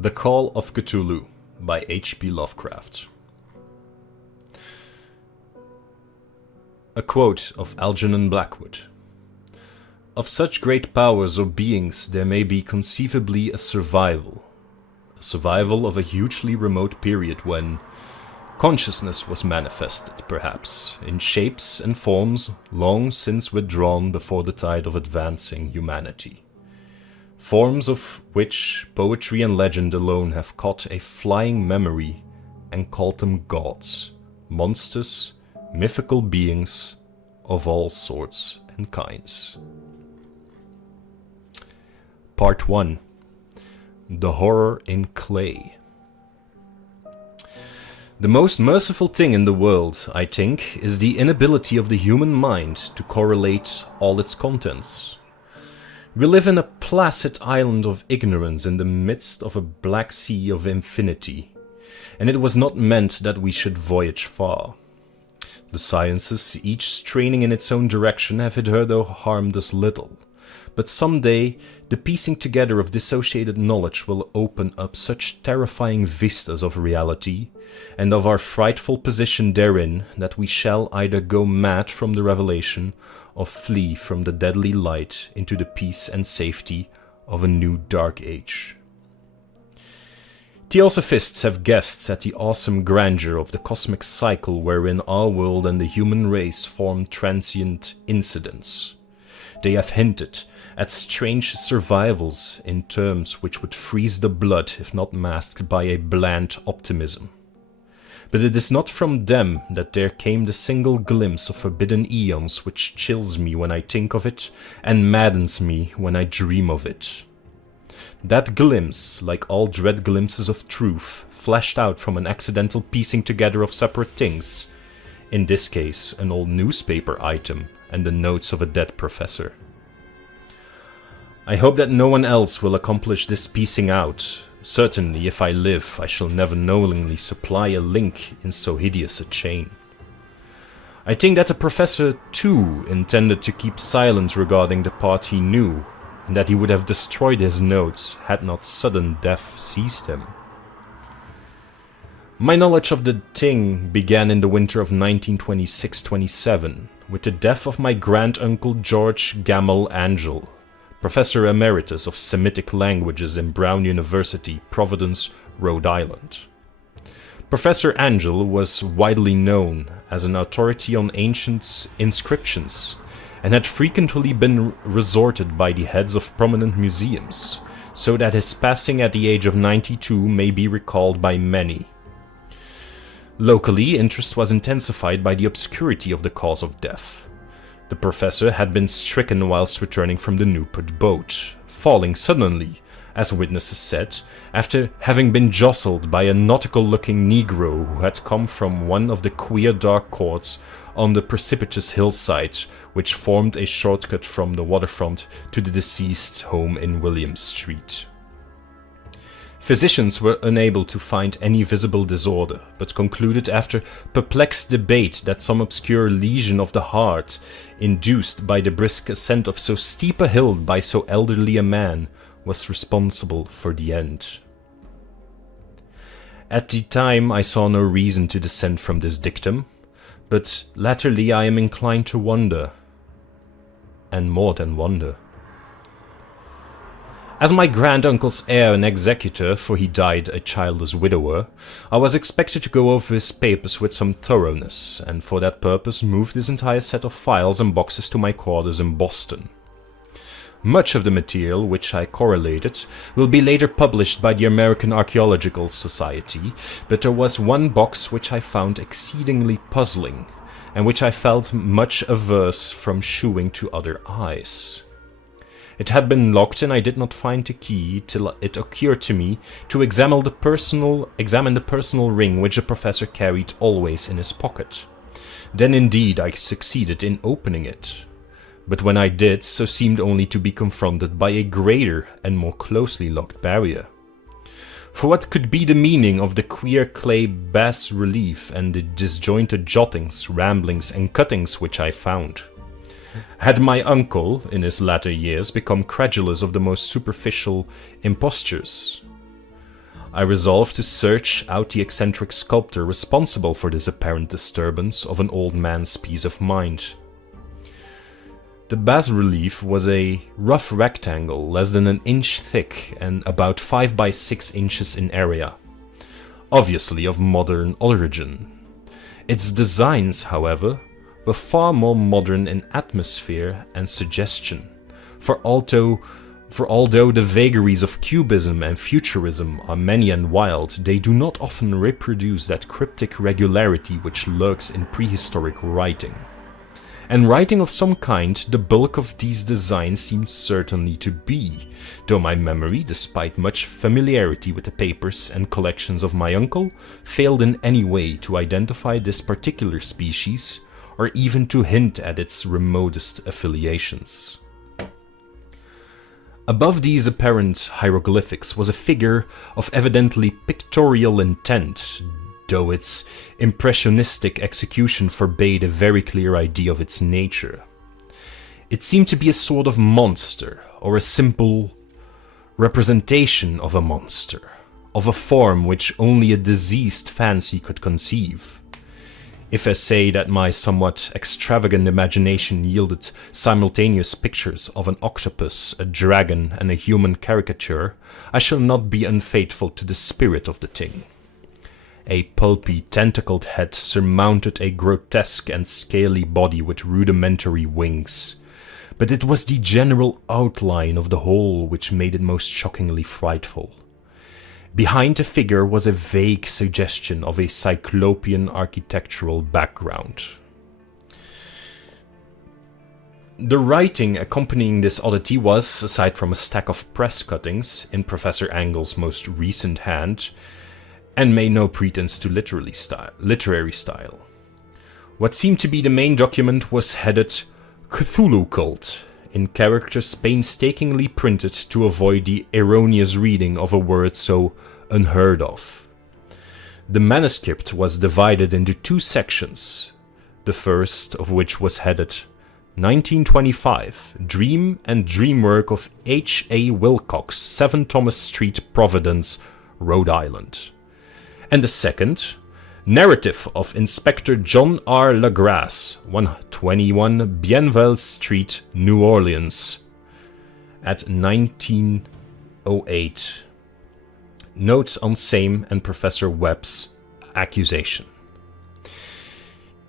The Call of Cthulhu by H.P. Lovecraft. A quote of Algernon Blackwood. Of such great powers or beings there may be conceivably a survival of a hugely remote period when consciousness was manifested, perhaps, in shapes and forms long since withdrawn before the tide of advancing humanity. Forms of which poetry and legend alone have caught a flying memory and called them gods, monsters, mythical beings of all sorts and kinds. Part 1. The Horror in Clay. The most merciful thing in the world, I think, is the inability of the human mind to correlate all its contents. We live in a placid island of ignorance in the midst of a black sea of infinity, and it was not meant that we should voyage far. The sciences, each straining in its own direction, have hitherto harmed us little, but someday the piecing together of dissociated knowledge will open up such terrifying vistas of reality, and of our frightful position therein, that we shall either go mad from the revelation, or flee from the deadly light into the peace and safety of a new dark age. Theosophists have guessed at the awesome grandeur of the cosmic cycle wherein our world and the human race form transient incidents. They have hinted at strange survivals in terms which would freeze the blood if not masked by a bland optimism. But it is not from them that there came the single glimpse of forbidden eons which chills me when I think of it and maddens me when I dream of it. That glimpse, like all dread glimpses of truth, flashed out from an accidental piecing together of separate things, in this case an old newspaper item and the notes of a dead professor. I hope that no one else will accomplish this piecing out. Certainly, if I live, I shall never knowingly supply a link in so hideous a chain. I think that the professor, too, intended to keep silent regarding the part he knew, and that he would have destroyed his notes had not sudden death seized him. My knowledge of the thing began in the winter of 1926-27, with the death of my grand-uncle George Gamel Angel, Professor Emeritus of Semitic Languages in Brown University, Providence, Rhode Island. Professor Angel was widely known as an authority on ancient inscriptions and had frequently been resorted by the heads of prominent museums, so that his passing at the age of 92 may be recalled by many. Locally, interest was intensified by the obscurity of the cause of death. The professor had been stricken whilst returning from the Newport boat, falling suddenly, as witnesses said, after having been jostled by a nautical-looking Negro who had come from one of the queer dark courts on the precipitous hillside which formed a shortcut from the waterfront to the deceased's home in William Street. Physicians were unable to find any visible disorder, but concluded after perplexed debate that some obscure lesion of the heart, induced by the brisk ascent of so steep a hill by so elderly a man, was responsible for the end. At the time I saw no reason to dissent from this dictum, but latterly I am inclined to wonder, and more than wonder. As my grand-uncle's heir and executor, for he died a childless widower, I was expected to go over his papers with some thoroughness, and for that purpose moved his entire set of files and boxes to my quarters in Boston. Much of the material which I correlated will be later published by the American Archaeological Society, but there was one box which I found exceedingly puzzling, and which I felt much averse from shewing to other eyes. It had been locked and I did not find the key till it occurred to me to examine the personal ring which the professor carried always in his pocket. Then indeed I succeeded in opening it. But when I did, so seemed only to be confronted by a greater and more closely locked barrier. For what could be the meaning of the queer clay bas-relief and the disjointed jottings, ramblings and cuttings which I found? Had my uncle, in his latter years, become credulous of the most superficial impostures? I resolved to search out the eccentric sculptor responsible for this apparent disturbance of an old man's peace of mind. The bas-relief was a rough rectangle less than an inch thick and about 5 by 6 inches in area, obviously of modern origin. Its designs, however, were far more modern in atmosphere and suggestion, for although the vagaries of cubism and futurism are many and wild, they do not often reproduce that cryptic regularity which lurks in prehistoric writing. And writing of some kind, the bulk of these designs seemed certainly to be, though my memory, despite much familiarity with the papers and collections of my uncle, failed in any way to identify this particular species, or even to hint at its remotest affiliations. Above these apparent hieroglyphics was a figure of evidently pictorial intent, though its impressionistic execution forbade a very clear idea of its nature. It seemed to be a sort of monster, or a simple representation of a monster, of a form which only a diseased fancy could conceive. If I say that my somewhat extravagant imagination yielded simultaneous pictures of an octopus, a dragon, and a human caricature, I shall not be unfaithful to the spirit of the thing. A pulpy, tentacled head surmounted a grotesque and scaly body with rudimentary wings, but it was the general outline of the whole which made it most shockingly frightful. Behind the figure was a vague suggestion of a cyclopean architectural background. The writing accompanying this oddity was, aside from a stack of press cuttings in Professor Engel's most recent hand, and made no pretense to literary style. What seemed to be the main document was headed Cthulhu Cult, in characters painstakingly printed to avoid the erroneous reading of a word so unheard of. The manuscript was divided into 2 sections, the first of which was headed 1925, Dream and Dreamwork of H.A. Wilcox, 7 Thomas Street, Providence, Rhode Island, and the second, Narrative of Inspector John R. LaGrasse, 121 Bienville Street, New Orleans, at 1908. Notes on same and Professor Webb's accusation.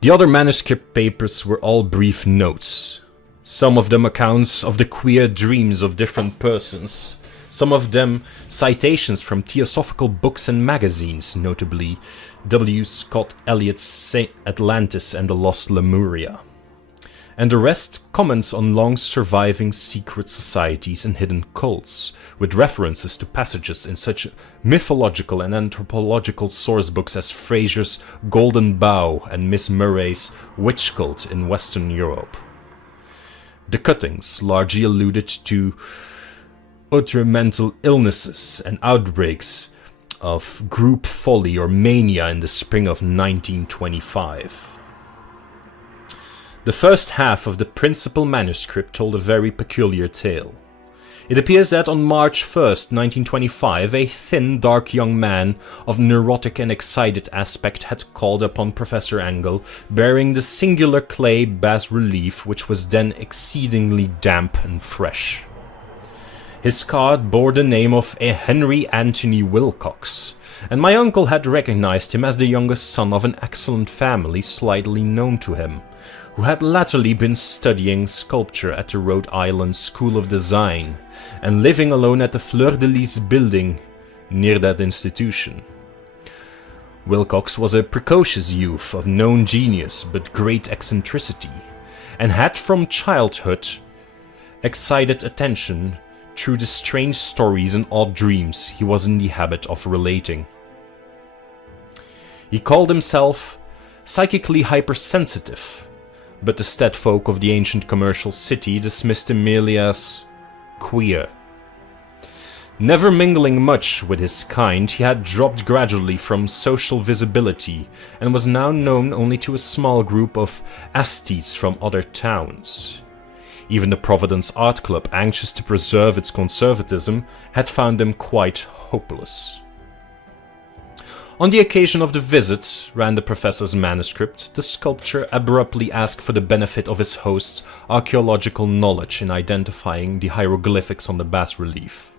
The other manuscript papers were all brief notes, some of them accounts of the queer dreams of different persons, some of them citations from theosophical books and magazines, notably W. Scott Eliot's St. Atlantis and the Lost Lemuria, and the rest comments on long-surviving secret societies and hidden cults, with references to passages in such mythological and anthropological sourcebooks as Fraser's Golden Bough and Miss Murray's Witch Cult in Western Europe. The cuttings largely alluded to other mental illnesses and outbreaks of group folly or mania in the spring of 1925. The first half of the principal manuscript told a very peculiar tale. It appears that on March 1st, 1925, a thin, dark young man of neurotic and excited aspect had called upon Professor Engel, bearing the singular clay bas-relief which was then exceedingly damp and fresh. His card bore the name of a Henry Anthony Wilcox, and my uncle had recognized him as the youngest son of an excellent family slightly known to him, who had latterly been studying sculpture at the Rhode Island School of Design, and living alone at the Fleur-de-Lys building near that institution. Wilcox was a precocious youth of known genius but great eccentricity, and had from childhood excited attention through the strange stories and odd dreams he was in the habit of relating. He called himself psychically hypersensitive, but the stadfolk of the ancient commercial city dismissed him merely as queer. Never mingling much with his kind, he had dropped gradually from social visibility and was now known only to a small group of aesthetes from other towns. Even the Providence Art Club, anxious to preserve its conservatism, had found him quite hopeless. On the occasion of the visit, ran the professor's manuscript, the sculptor abruptly asked for the benefit of his host's archaeological knowledge in identifying the hieroglyphics on the bas-relief.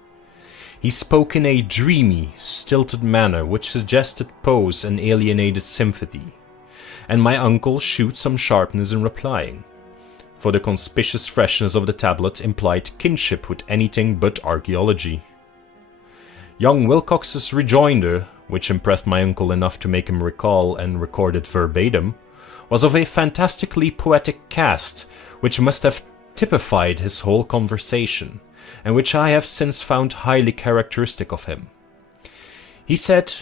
He spoke in a dreamy, stilted manner which suggested pose and alienated sympathy, and my uncle shewed some sharpness in replying, for the conspicuous freshness of the tablet implied kinship with anything but archaeology. Young Wilcox's rejoinder, which impressed my uncle enough to make him recall and record it verbatim, was of a fantastically poetic cast which must have typified his whole conversation, and which I have since found highly characteristic of him. He said,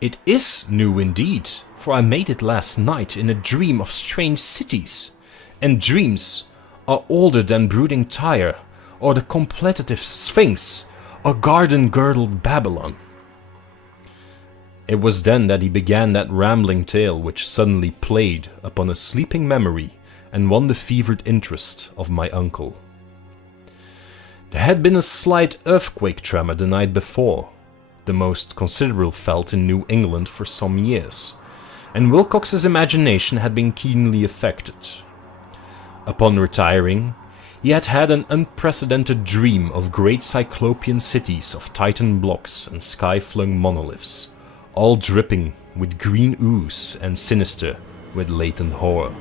"It is new indeed, for I made it last night in a dream of strange cities, and dreams are older than brooding Tyre, or the contemplative Sphinx, or garden-girdled Babylon." It was then that he began that rambling tale which suddenly played upon a sleeping memory and won the fevered interest of my uncle. There had been a slight earthquake tremor the night before, the most considerable felt in New England for some years, and Wilcox's imagination had been keenly affected. Upon retiring, he had had an unprecedented dream of great cyclopean cities of Titan blocks and sky-flung monoliths, all dripping with green ooze and sinister with latent horror.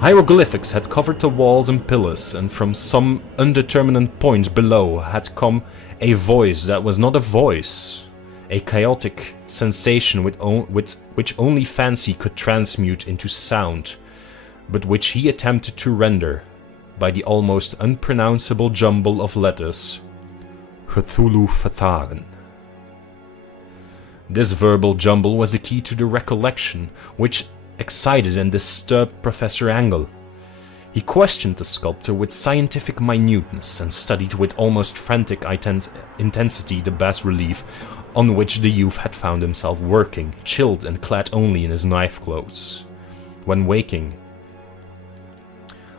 Hieroglyphics had covered the walls and pillars, and from some undetermined point below had come a voice that was not a voice, a chaotic sensation which only fancy could transmute into sound, but which he attempted to render by the almost unpronounceable jumble of letters, Cthulhu Fataren. This verbal jumble was the key to the recollection, which excited and disturbed Professor Angle. He questioned the sculptor with scientific minuteness and studied with almost frantic intensity the bas-relief on which the youth had found himself working, chilled and clad only in his knife clothes. When waking,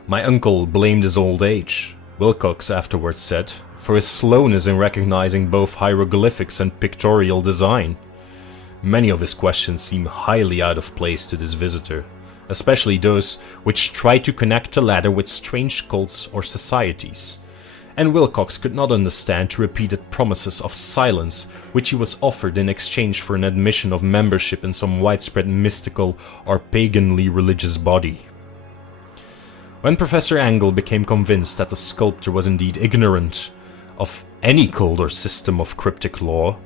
my uncle blamed his old age, Wilcox afterwards said, for his slowness in recognizing both hieroglyphics and pictorial design. Many of his questions seem highly out of place to this visitor, especially those which tried to connect the latter with strange cults or societies, and Wilcox could not understand the repeated promises of silence which he was offered in exchange for an admission of membership in some widespread mystical or paganly religious body. When Professor Angle became convinced that the sculptor was indeed ignorant of any code or system of cryptic lore,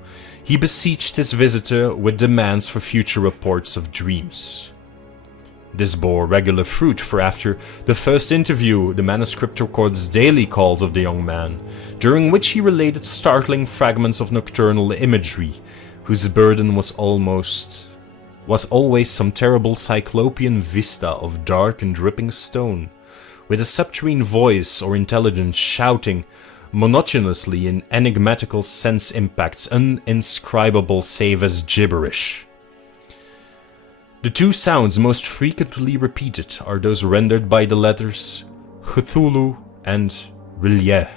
he beseeched his visitor with demands for future reports of dreams. This bore regular fruit, for after the first interview, the manuscript records daily calls of the young man, during which he related startling fragments of nocturnal imagery, whose burden was always some terrible cyclopean vista of dark and dripping stone, with a subterranean voice or intelligence shouting monotonously in enigmatical sense impacts uninscribable save as gibberish. The two sounds most frequently repeated are those rendered by the letters Cthulhu and Rillier.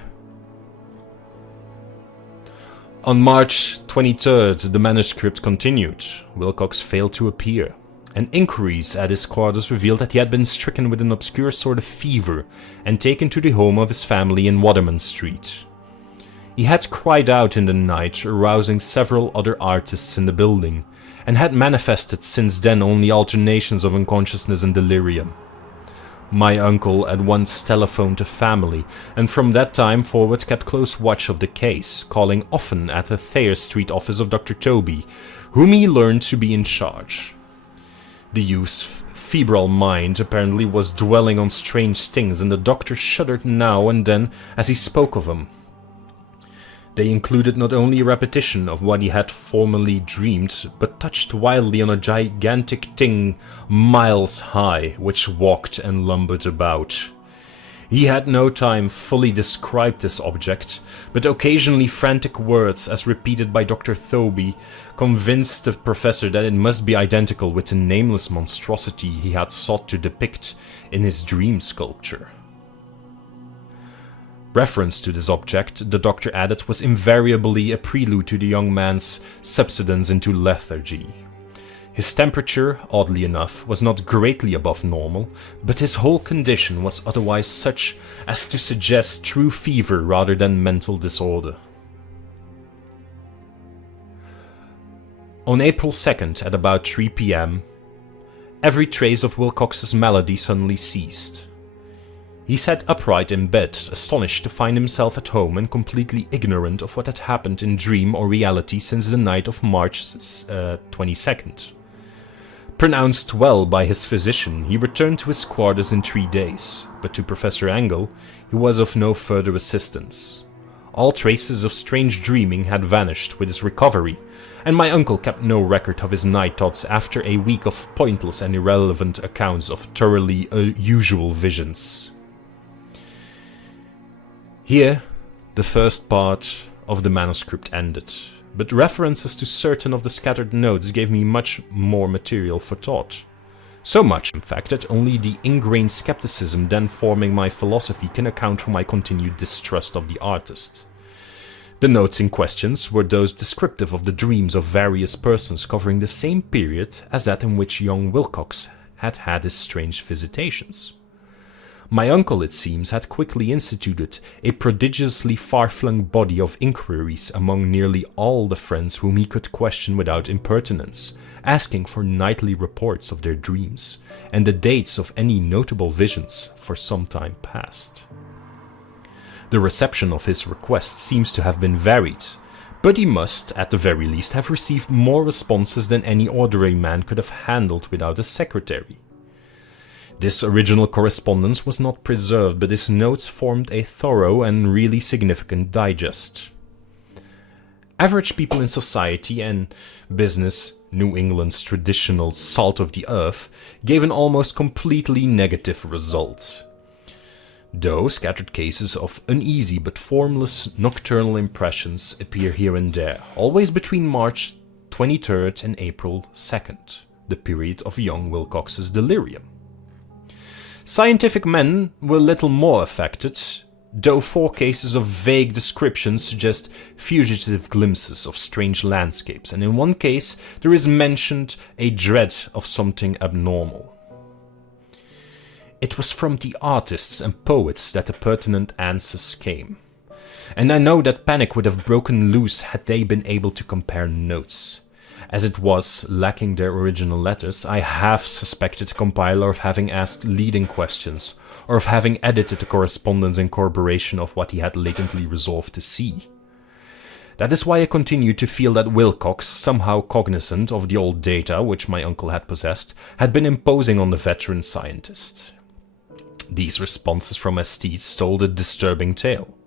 On March 23rd, the manuscript continued. Wilcox failed to appear, and inquiries at his quarters revealed that he had been stricken with an obscure sort of fever and taken to the home of his family in Waterman Street. He had cried out in the night, arousing several other artists in the building, and had manifested since then only alternations of unconsciousness and delirium. My uncle at once telephoned the family, and from that time forward kept close watch of the case, calling often at the Thayer Street office of Dr. Toby, whom he learned to be in charge. The youth's febrile mind apparently was dwelling on strange things, and the doctor shuddered now and then as he spoke of them. They included not only a repetition of what he had formerly dreamed, but touched wildly on a gigantic thing miles high, which walked and lumbered about. He had no time fully described this object, but occasionally frantic words, as repeated by Dr. Thoby, convinced the professor that it must be identical with the nameless monstrosity he had sought to depict in his dream sculpture. Reference to this object, the doctor added, was invariably a prelude to the young man's subsidence into lethargy. His temperature, oddly enough, was not greatly above normal, but his whole condition was otherwise such as to suggest true fever rather than mental disorder. On April 2nd at about 3 p.m., every trace of Wilcox's malady suddenly ceased. He sat upright in bed, astonished to find himself at home and completely ignorant of what had happened in dream or reality since the night of March 22nd. Pronounced well by his physician, he returned to his quarters in 3 days, but to Professor Angle, he was of no further assistance. All traces of strange dreaming had vanished with his recovery, and my uncle kept no record of his night thoughts after a week of pointless and irrelevant accounts of thoroughly unusual visions. Here, the first part of the manuscript ended, but references to certain of the scattered notes gave me much more material for thought. So much, in fact, that only the ingrained skepticism then forming my philosophy can account for my continued distrust of the artist. The notes in questions were those descriptive of the dreams of various persons covering the same period as that in which young Wilcox had had his strange visitations. My uncle, it seems, had quickly instituted a prodigiously far-flung body of inquiries among nearly all the friends whom he could question without impertinence, asking for nightly reports of their dreams, and the dates of any notable visions for some time past. The reception of his request seems to have been varied, but he must, at the very least, have received more responses than any ordinary man could have handled without a secretary. This original correspondence was not preserved, but his notes formed a thorough and really significant digest. Average people in society and business, New England's traditional salt of the earth, gave an almost completely negative result. Though scattered cases of uneasy but formless nocturnal impressions appear here and there, always between March 23rd and April 2nd, the period of young Wilcox's delirium. Scientific men were little more affected, though 4 cases of vague descriptions suggest fugitive glimpses of strange landscapes, and in one case there is mentioned a dread of something abnormal. It was from the artists and poets that the pertinent answers came, and I know that panic would have broken loose had they been able to compare notes. As it was, lacking their original letters, I half suspected the compiler of having asked leading questions, or of having edited the correspondence in corroboration of what he had latently resolved to see. That is why I continued to feel that Wilcox, somehow cognizant of the old data which my uncle had possessed, had been imposing on the veteran scientist. These responses from esthetes told a disturbing tale.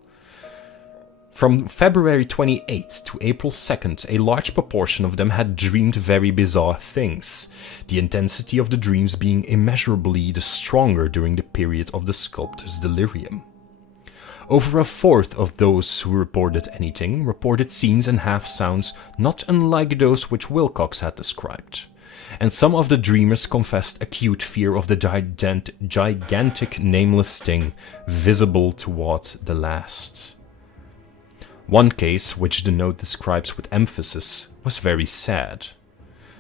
From February 28th to April 2nd, a large proportion of them had dreamed very bizarre things, the intensity of the dreams being immeasurably the stronger during the period of the sculptor's delirium. Over a fourth of those who reported anything reported scenes and half-sounds not unlike those which Wilcox had described, and some of the dreamers confessed acute fear of the gigantic nameless thing visible toward the last. One case, which the note describes with emphasis, was very sad.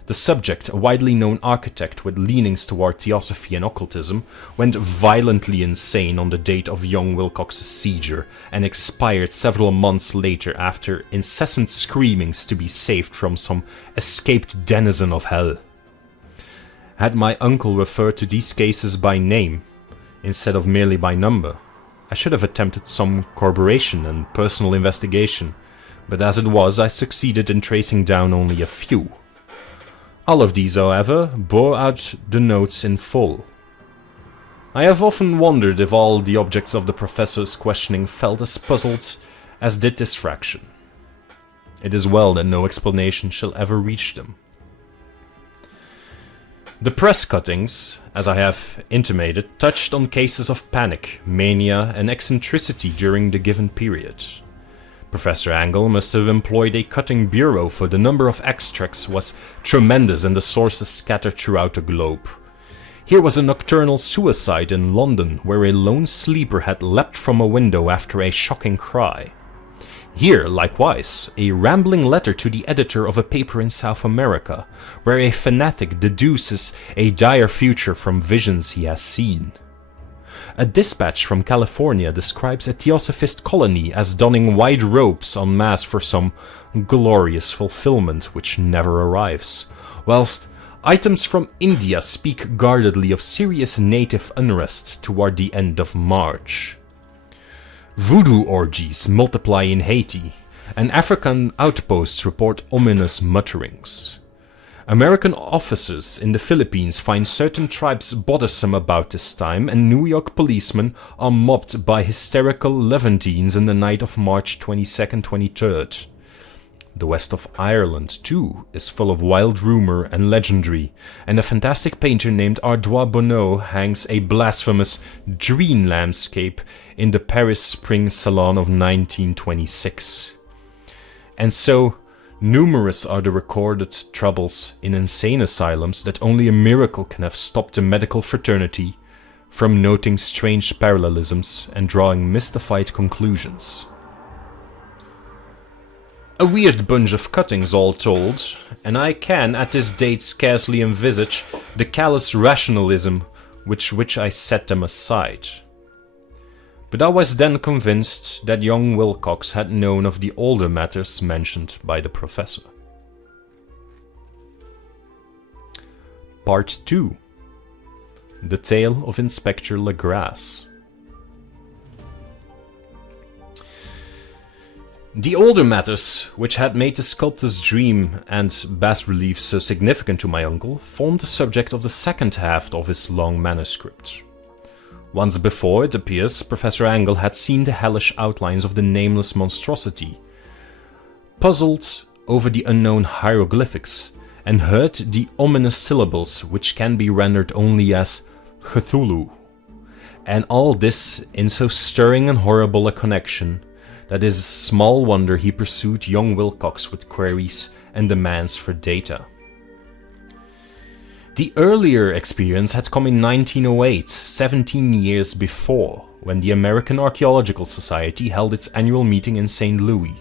The subject, a widely known architect with leanings toward theosophy and occultism, went violently insane on the date of young Wilcox's seizure and expired several months later after incessant screamings to be saved from some escaped denizen of hell. Had my uncle referred to these cases by name, instead of merely by number, I should have attempted some corroboration and personal investigation, but as it was, I succeeded in tracing down only a few. All of these, however, bore out the notes in full. I have often wondered if all the objects of the professor's questioning felt as puzzled as did this fraction. It is well that no explanation shall ever reach them. The press cuttings, as I have intimated, touched on cases of panic, mania, and eccentricity during the given period. Professor Angle must have employed a cutting bureau, for the number of extracts was tremendous and the sources scattered throughout the globe. Here was a nocturnal suicide in London, where a lone sleeper had leapt from a window after a shocking cry. Here, likewise, a rambling letter to the editor of a paper in South America, where a fanatic deduces a dire future from visions he has seen. A dispatch from California describes a theosophist colony as donning white robes en masse for some glorious fulfillment which never arrives, whilst items from India speak guardedly of serious native unrest toward the end of March. Voodoo orgies multiply in Haiti, and African outposts report ominous mutterings. American officers in the Philippines find certain tribes bothersome about this time, and New York policemen are mobbed by hysterical Levantines in the night of March 22nd, 23rd. The west of Ireland, too, is full of wild rumor and legendary, and a fantastic painter named Ardois Bonneau hangs a blasphemous dream landscape in the Paris Spring Salon of 1926. And so, numerous are the recorded troubles in insane asylums that only a miracle can have stopped the medical fraternity from noting strange parallelisms and drawing mystified conclusions. A weird bunch of cuttings all told, and I can at this date scarcely envisage the callous rationalism with which I set them aside. But I was then convinced that young Wilcox had known of the older matters mentioned by the professor. Part 2. The Tale of Inspector Legrasse. The older matters, which had made the sculptor's dream and bas-relief so significant to my uncle, formed the subject of the second half of his long manuscript. Once before, it appears, Professor Angle had seen the hellish outlines of the nameless monstrosity, puzzled over the unknown hieroglyphics, and heard the ominous syllables which can be rendered only as Cthulhu. And all this in so stirring and horrible a connection that it is small wonder he pursued young Wilcox with queries and demands for data. The earlier experience had come in 1908, 17 years before, when the American Archaeological Society held its annual meeting in St. Louis.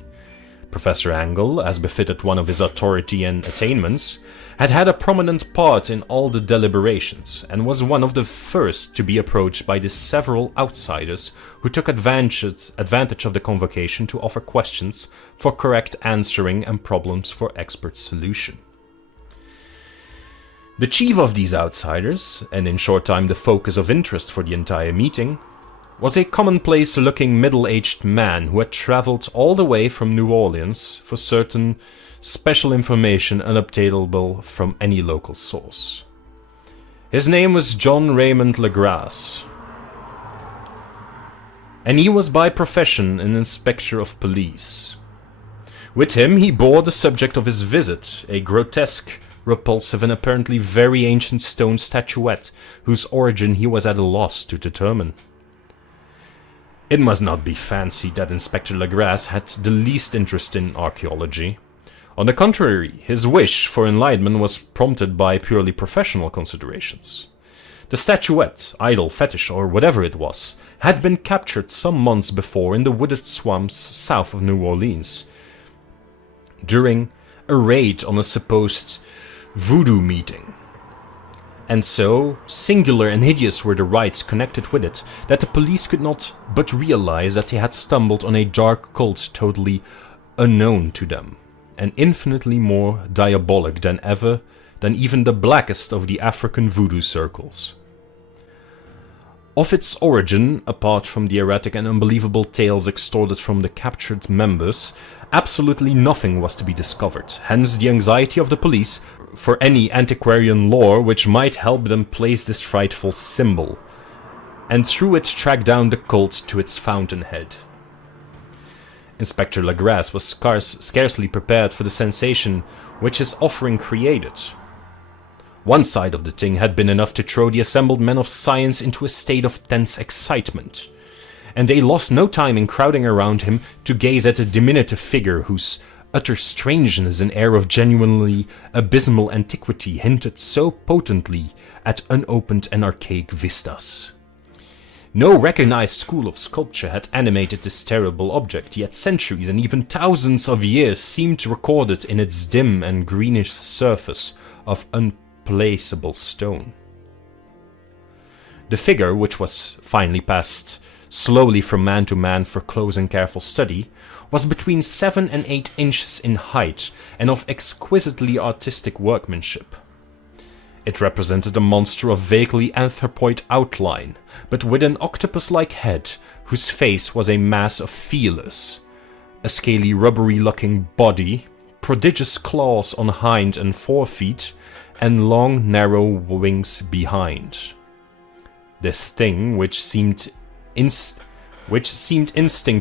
Professor Angle, as befitted one of his authority and attainments, had had a prominent part in all the deliberations, and was one of the first to be approached by the several outsiders who took advantage of the convocation to offer questions for correct answering and problems for expert solution. The chief of these outsiders, and in short time the focus of interest for the entire meeting, was a commonplace-looking middle-aged man who had traveled all the way from New Orleans for certain special information unobtainable from any local source. His name was John Raymond Legrasse, and he was by profession an inspector of police. With him he bore the subject of his visit, a grotesque, repulsive and apparently very ancient stone statuette whose origin he was at a loss to determine. It must not be fancied that Inspector Legrasse had the least interest in archaeology. On the contrary, his wish for enlightenment was prompted by purely professional considerations. The statuette, idol, fetish, or whatever it was, had been captured some months before in the wooded swamps south of New Orleans, during a raid on a supposed voodoo meeting. And so, singular and hideous were the rites connected with it, that the police could not but realize that they had stumbled on a dark cult totally unknown to them, and infinitely more diabolic than even the blackest of the African voodoo circles. Of its origin, apart from the erratic and unbelievable tales extorted from the captured members, absolutely nothing was to be discovered, hence the anxiety of the police for any antiquarian lore which might help them place this frightful symbol, and through it track down the cult to its fountainhead. Inspector Legrasse was scarcely prepared for the sensation which his offering created. One side of the thing had been enough to throw the assembled men of science into a state of tense excitement, and they lost no time in crowding around him to gaze at a diminutive figure whose utter strangeness and air of genuinely abysmal antiquity hinted so potently at unopened and archaic vistas. No recognized school of sculpture had animated this terrible object, yet centuries and even thousands of years seemed recorded in its dim and greenish surface of unplaceable stone. The figure, which was finally passed slowly from man to man for close and careful study, was between 7 and 8 inches in height and of exquisitely artistic workmanship. It represented a monster of vaguely anthropoid outline, but with an octopus-like head whose face was a mass of feelers, a scaly rubbery-looking body, prodigious claws on hind and forefeet, and long narrow wings behind. This thing, which seemed instinct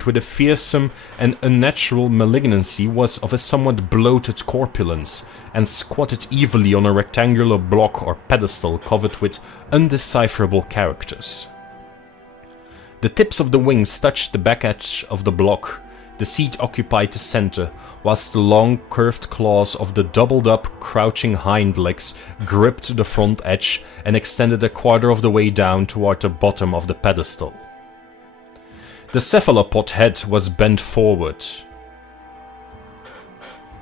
with a fearsome and unnatural malignancy, was of a somewhat bloated corpulence, and squatted evilly on a rectangular block or pedestal covered with undecipherable characters. The tips of the wings touched the back edge of the block, the seat occupied the center, whilst the long curved claws of the doubled-up crouching hind legs gripped the front edge and extended a quarter of the way down toward the bottom of the pedestal. The cephalopod head was bent forward,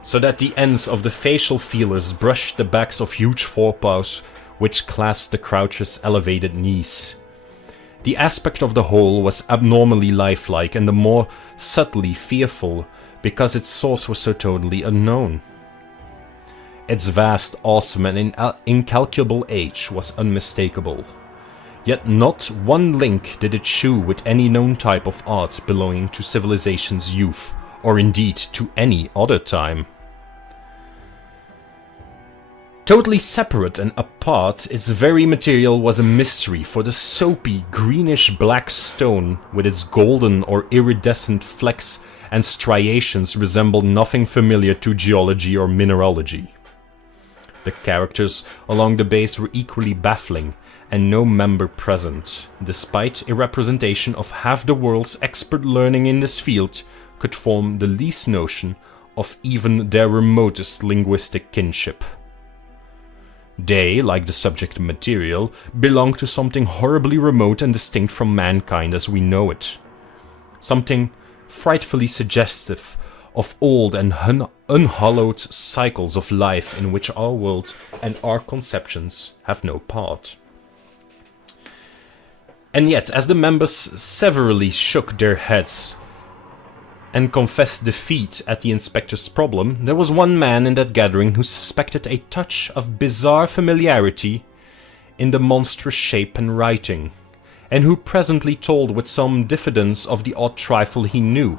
so that the ends of the facial feelers brushed the backs of huge forepaws which clasped the croucher's elevated knees. The aspect of the whole was abnormally lifelike and the more subtly fearful because its source was so totally unknown. Its vast, awesome and incalculable age was unmistakable. Yet not one link did it shew with any known type of art belonging to civilization's youth, or indeed to any other time. Totally separate and apart, its very material was a mystery, for the soapy, greenish-black stone with its golden or iridescent flecks and striations resembled nothing familiar to geology or mineralogy. The characters along the base were equally baffling, and no member present, despite a representation of half the world's expert learning in this field, could form the least notion of even their remotest linguistic kinship. They, like the subject material, belong to something horribly remote and distinct from mankind as we know it. Something frightfully suggestive of old and unhallowed cycles of life in which our world and our conceptions have no part. And yet, as the members severally shook their heads and confessed defeat at the inspector's problem, there was one man in that gathering who suspected a touch of bizarre familiarity in the monstrous shape and writing, and who presently told with some diffidence of the odd trifle he knew.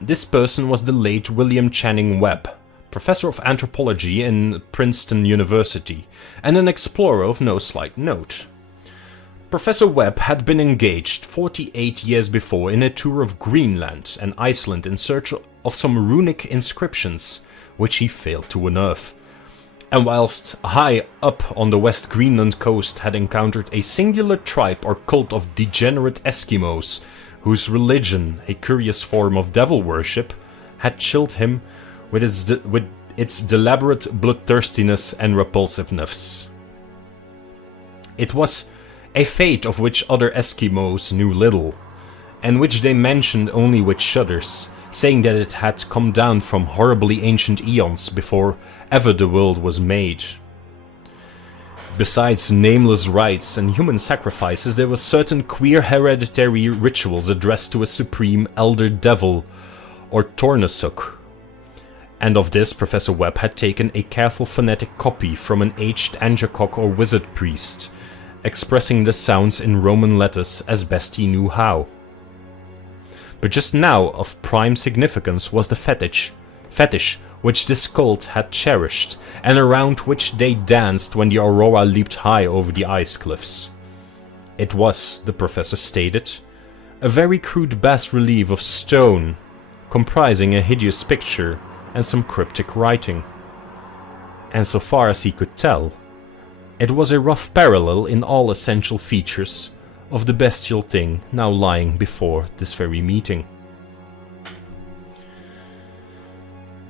This person was the late William Channing Webb, professor of anthropology in Princeton University, and an explorer of no slight note. Professor Webb had been engaged 48 years before in a tour of Greenland and Iceland in search of some runic inscriptions, which he failed to unearth, and whilst high up on the West Greenland coast had encountered a singular tribe or cult of degenerate Eskimos, whose religion, a curious form of devil worship, had chilled him with its deliberate bloodthirstiness and repulsiveness. It was a fate of which other Eskimos knew little, and which they mentioned only with shudders, saying that it had come down from horribly ancient eons before ever the world was made. Besides nameless rites and human sacrifices, there were certain queer hereditary rituals addressed to a supreme elder devil, or Tornasuk, and of this Professor Webb had taken a careful phonetic copy from an aged Angakok or wizard priest, expressing the sounds in Roman letters as best he knew how. But just now of prime significance was the fetish which this cult had cherished, and around which they danced when the aurora leaped high over the ice cliffs. It was, the professor stated, a very crude bas-relief of stone, comprising a hideous picture and some cryptic writing. And so far as he could tell, it was a rough parallel in all essential features of the bestial thing now lying before this very meeting.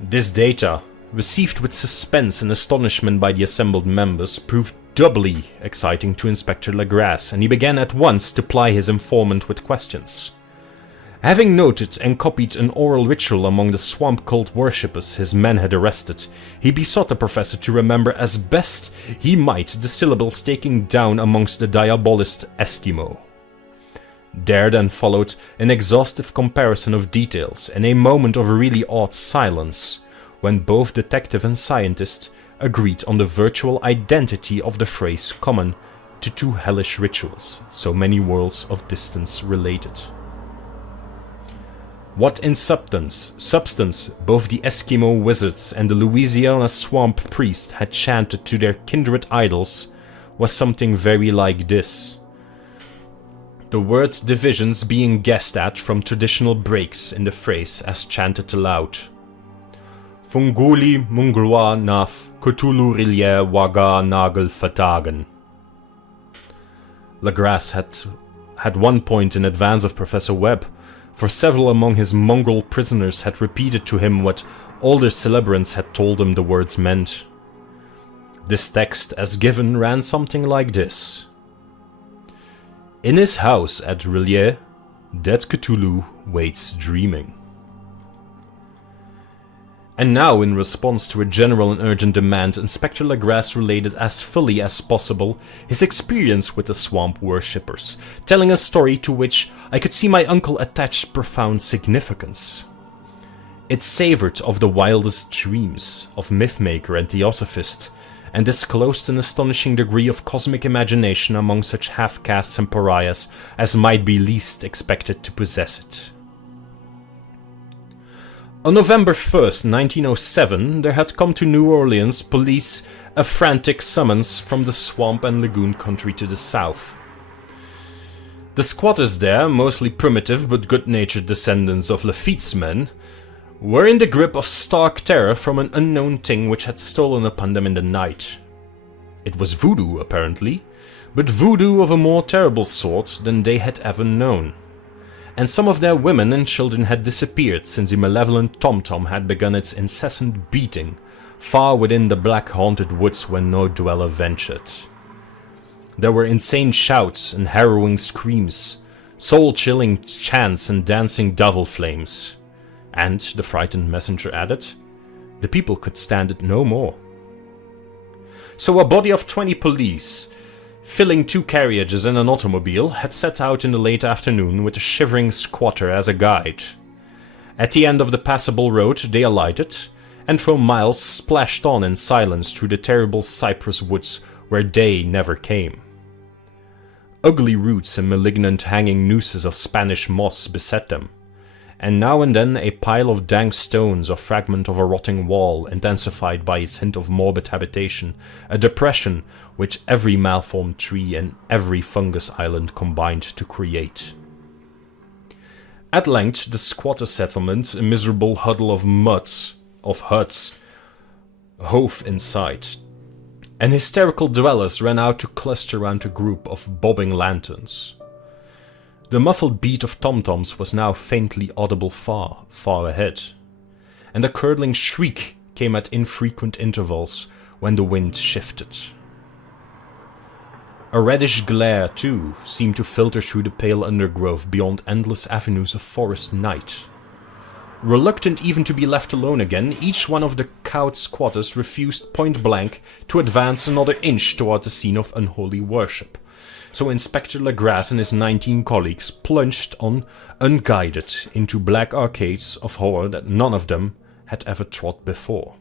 This data, received with suspense and astonishment by the assembled members, proved doubly exciting to Inspector Legrasse, and he began at once to ply his informant with questions. Having noted and copied an oral ritual among the swamp cult worshippers his men had arrested, he besought the professor to remember as best he might the syllables taken down amongst the diabolist Eskimo. There then followed an exhaustive comparison of details and a moment of really odd silence, when both detective and scientist agreed on the virtual identity of the phrase common to two hellish rituals so many worlds of distance related. What in substance both the Eskimo wizards and the Louisiana swamp priest had chanted to their kindred idols was something very like this. The word divisions being guessed at from traditional breaks in the phrase as chanted aloud. Funguli munglwa naf Cthulhu rilje waga nagel vertagen. Legrasse had 1 point in advance of Professor Webb, for several among his mongrel prisoners had repeated to him what older celebrants had told him the words meant. This text, as given, ran something like this. In his house at Rillier, dead Cthulhu waits dreaming. And now, in response to a general and urgent demand, Inspector Legrasse related as fully as possible his experience with the swamp worshippers, telling a story to which I could see my uncle attach profound significance. It savoured of the wildest dreams of mythmaker and theosophist, and disclosed an astonishing degree of cosmic imagination among such half-castes and pariahs as might be least expected to possess it. On November 1st, 1907, there had come to New Orleans police a frantic summons from the swamp and lagoon country to the south. The squatters there, mostly primitive but good-natured descendants of Lafitte's men, were in the grip of stark terror from an unknown thing which had stolen upon them in the night. It was voodoo, apparently, but voodoo of a more terrible sort than they had ever known. And some of their women and children had disappeared since the malevolent tom-tom had begun its incessant beating, far within the black haunted woods where no dweller ventured. There were insane shouts and harrowing screams, soul-chilling chants and dancing devil flames. And, the frightened messenger added, the people could stand it no more. So a body of 20 police, filling 2 carriages and an automobile, had set out in the late afternoon with a shivering squatter as a guide. At the end of the passable road they alighted, and for miles splashed on in silence through the terrible cypress woods where day never came. Ugly roots and malignant hanging nooses of Spanish moss beset them, and now and then a pile of dank stones or fragment of a rotting wall intensified by its hint of morbid habitation, a depression which every malformed tree and every fungus island combined to create. At length the squatter settlement, a miserable huddle of huts, hove in sight, and hysterical dwellers ran out to cluster round a group of bobbing lanterns. The muffled beat of tom-toms was now faintly audible far, far ahead, and a curdling shriek came at infrequent intervals when the wind shifted. A reddish glare, too, seemed to filter through the pale undergrowth beyond endless avenues of forest night. Reluctant even to be left alone again, each one of the cowed squatters refused point-blank to advance another inch toward the scene of unholy worship. So Inspector Legrasse and his 19 colleagues plunged on unguided into black arcades of horror that none of them had ever trod before.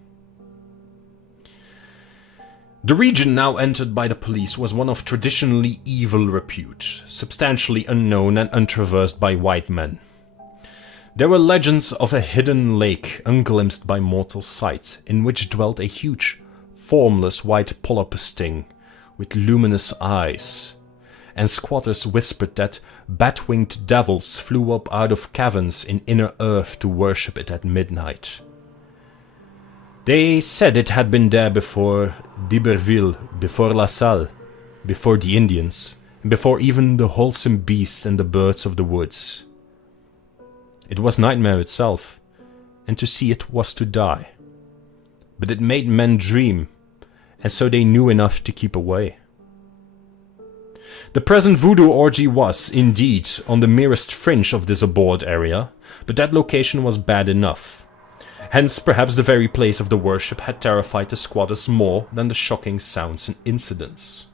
The region now entered by the police was one of traditionally evil repute, substantially unknown and untraversed by white men. There were legends of a hidden lake unglimpsed by mortal sight, in which dwelt a huge, formless white polypus thing with luminous eyes, and squatters whispered that bat-winged devils flew up out of caverns in inner earth to worship it at midnight. They said it had been there before d'Iberville, before La Salle, before the Indians, and before even the wholesome beasts and the birds of the woods. It was nightmare itself, and to see it was to die. but it made men dream, and so they knew enough to keep away. The present voodoo orgy was, indeed, on the merest fringe of this abhorred area, but that location was bad enough. Hence, perhaps the very place of the worship had terrified the squatters more than the shocking sounds and incidents.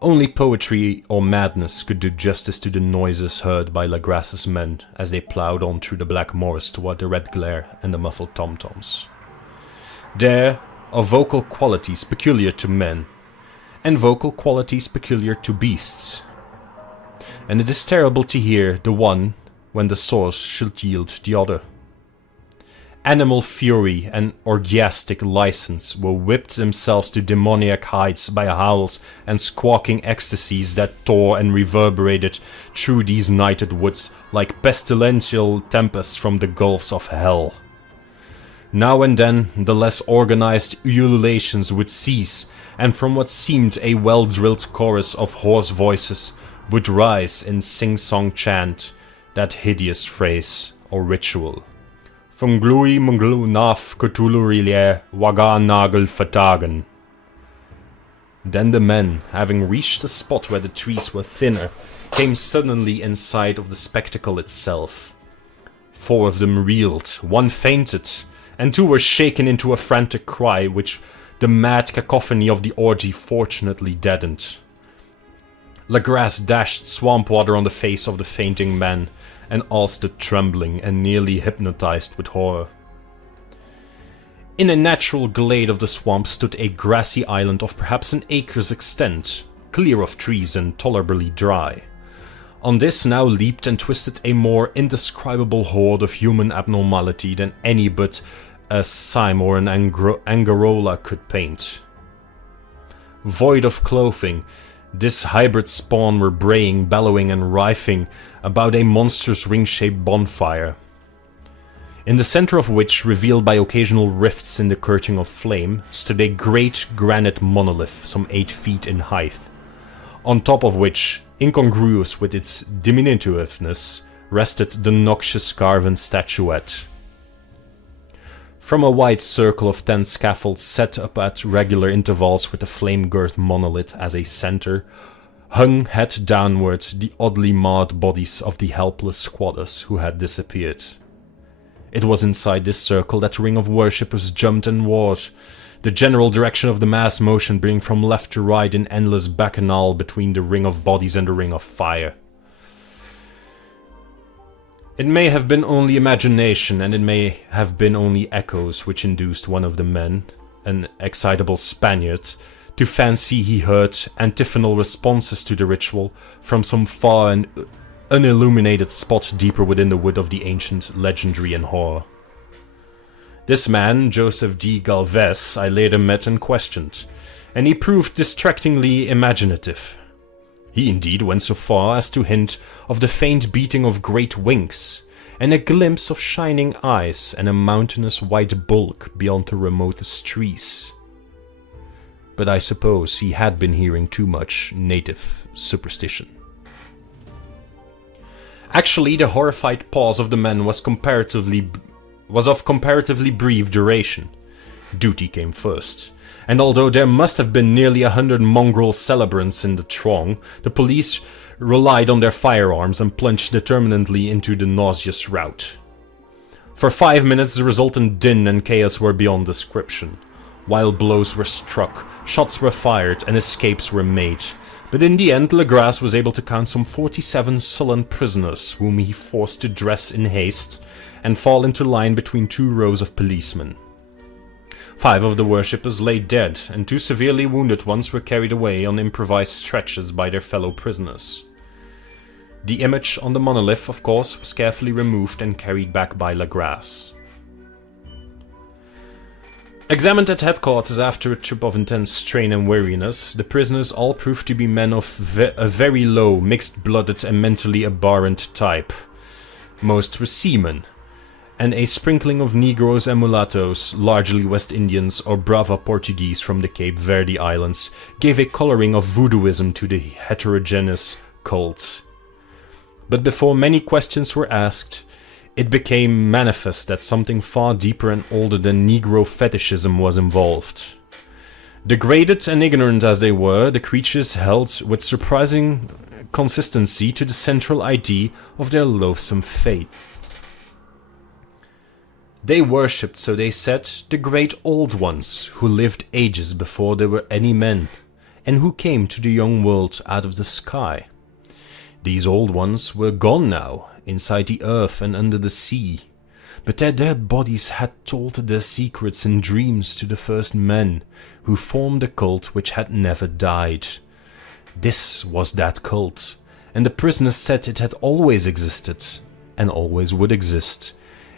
Only poetry or madness could do justice to the noises heard by Legras's men as they ploughed on through the black moors toward the red glare and the muffled tom-toms. There are vocal qualities peculiar to men, and vocal qualities peculiar to beasts. And it is terrible to hear the one when the source should yield the other. Animal fury and orgiastic license will whip themselves to demoniac heights by howls and squawking ecstasies that tore and reverberated through these nighted woods like pestilential tempests from the gulfs of hell. Now and then the less organized ululations would cease, and from what seemed a well-drilled chorus of hoarse voices would rise in sing-song chant that hideous phrase or ritual. Van gloei mnglu naf Cthulhu rile waga nagel vertagen. Then the men, having reached a spot where the trees were thinner, came suddenly in sight of the spectacle itself. 4 of them reeled, 1 fainted, and 2 were shaken into a frantic cry which the mad cacophony of the orgy fortunately deadened. Legras dashed swamp water on the face of the fainting man, and all stood trembling and nearly hypnotized with horror. In a natural glade of the swamp stood a grassy island of perhaps an acre's extent, clear of trees and tolerably dry. On this now leaped and twisted a more indescribable horde of human abnormality than any but a Sime or an Angarola could paint. Void of clothing, this hybrid spawn were braying, bellowing and writhing about a monstrous ring-shaped bonfire, in the center of which, revealed by occasional rifts in the curtain of flame, stood a great granite monolith some 8 feet in height, on top of which, incongruous with its diminutiveness, rested the noxious carven statuette. From a wide circle of 10 scaffolds set up at regular intervals with the flame-girt monolith as a center, hung head downward the oddly marred bodies of the helpless squatters who had disappeared. It was inside this circle that the ring of worshippers jumped and warred, the general direction of the mass motion being from left to right in endless bacchanal between the ring of bodies and the ring of fire. It may have been only imagination, and it may have been only echoes which induced one of the men, an excitable Spaniard, to fancy he heard antiphonal responses to the ritual from some far and unilluminated spot deeper within the wood of the ancient legendary and horror. This man, Joseph D. Galvez, I later met and questioned, and he proved distractingly imaginative. He indeed went so far as to hint of the faint beating of great wings, and a glimpse of shining eyes and a mountainous white bulk beyond the remotest trees. But I suppose he had been hearing too much native superstition. Actually, the horrified pause of the men was of comparatively brief duration. Duty came first, and although there must have been nearly 100 mongrel celebrants in the throng, the police relied on their firearms and plunged determinedly into the nauseous rout. For 5 minutes the resultant din and chaos were beyond description. Wild blows were struck, shots were fired, and escapes were made. But in the end, Legras was able to count some 47 sullen prisoners, whom he forced to dress in haste and fall into line between 2 rows of policemen. 5 of the worshippers lay dead, and 2 severely wounded ones were carried away on improvised stretchers by their fellow prisoners. The image on the monolith, of course, was carefully removed and carried back by Legras. Examined at headquarters after a trip of intense strain and weariness, the prisoners all proved to be men of a very low, mixed-blooded and mentally abhorrent type. Most were seamen, and a sprinkling of Negroes and mulattoes, largely West Indians or Brava Portuguese from the Cape Verde Islands, gave a coloring of voodooism to the heterogeneous cult. But before many questions were asked, it became manifest that something far deeper and older than Negro fetishism was involved. Degraded and ignorant as they were, the creatures held with surprising consistency to the central idea of their loathsome faith. They worshipped, so they said, the great old ones who lived ages before there were any men, and who came to the young world out of the sky. These old ones were gone now, inside the earth and under the sea, but their dead bodies had told their secrets in dreams to the first men who formed a cult which had never died. This was that cult, and the prisoners said it had always existed, and always would exist,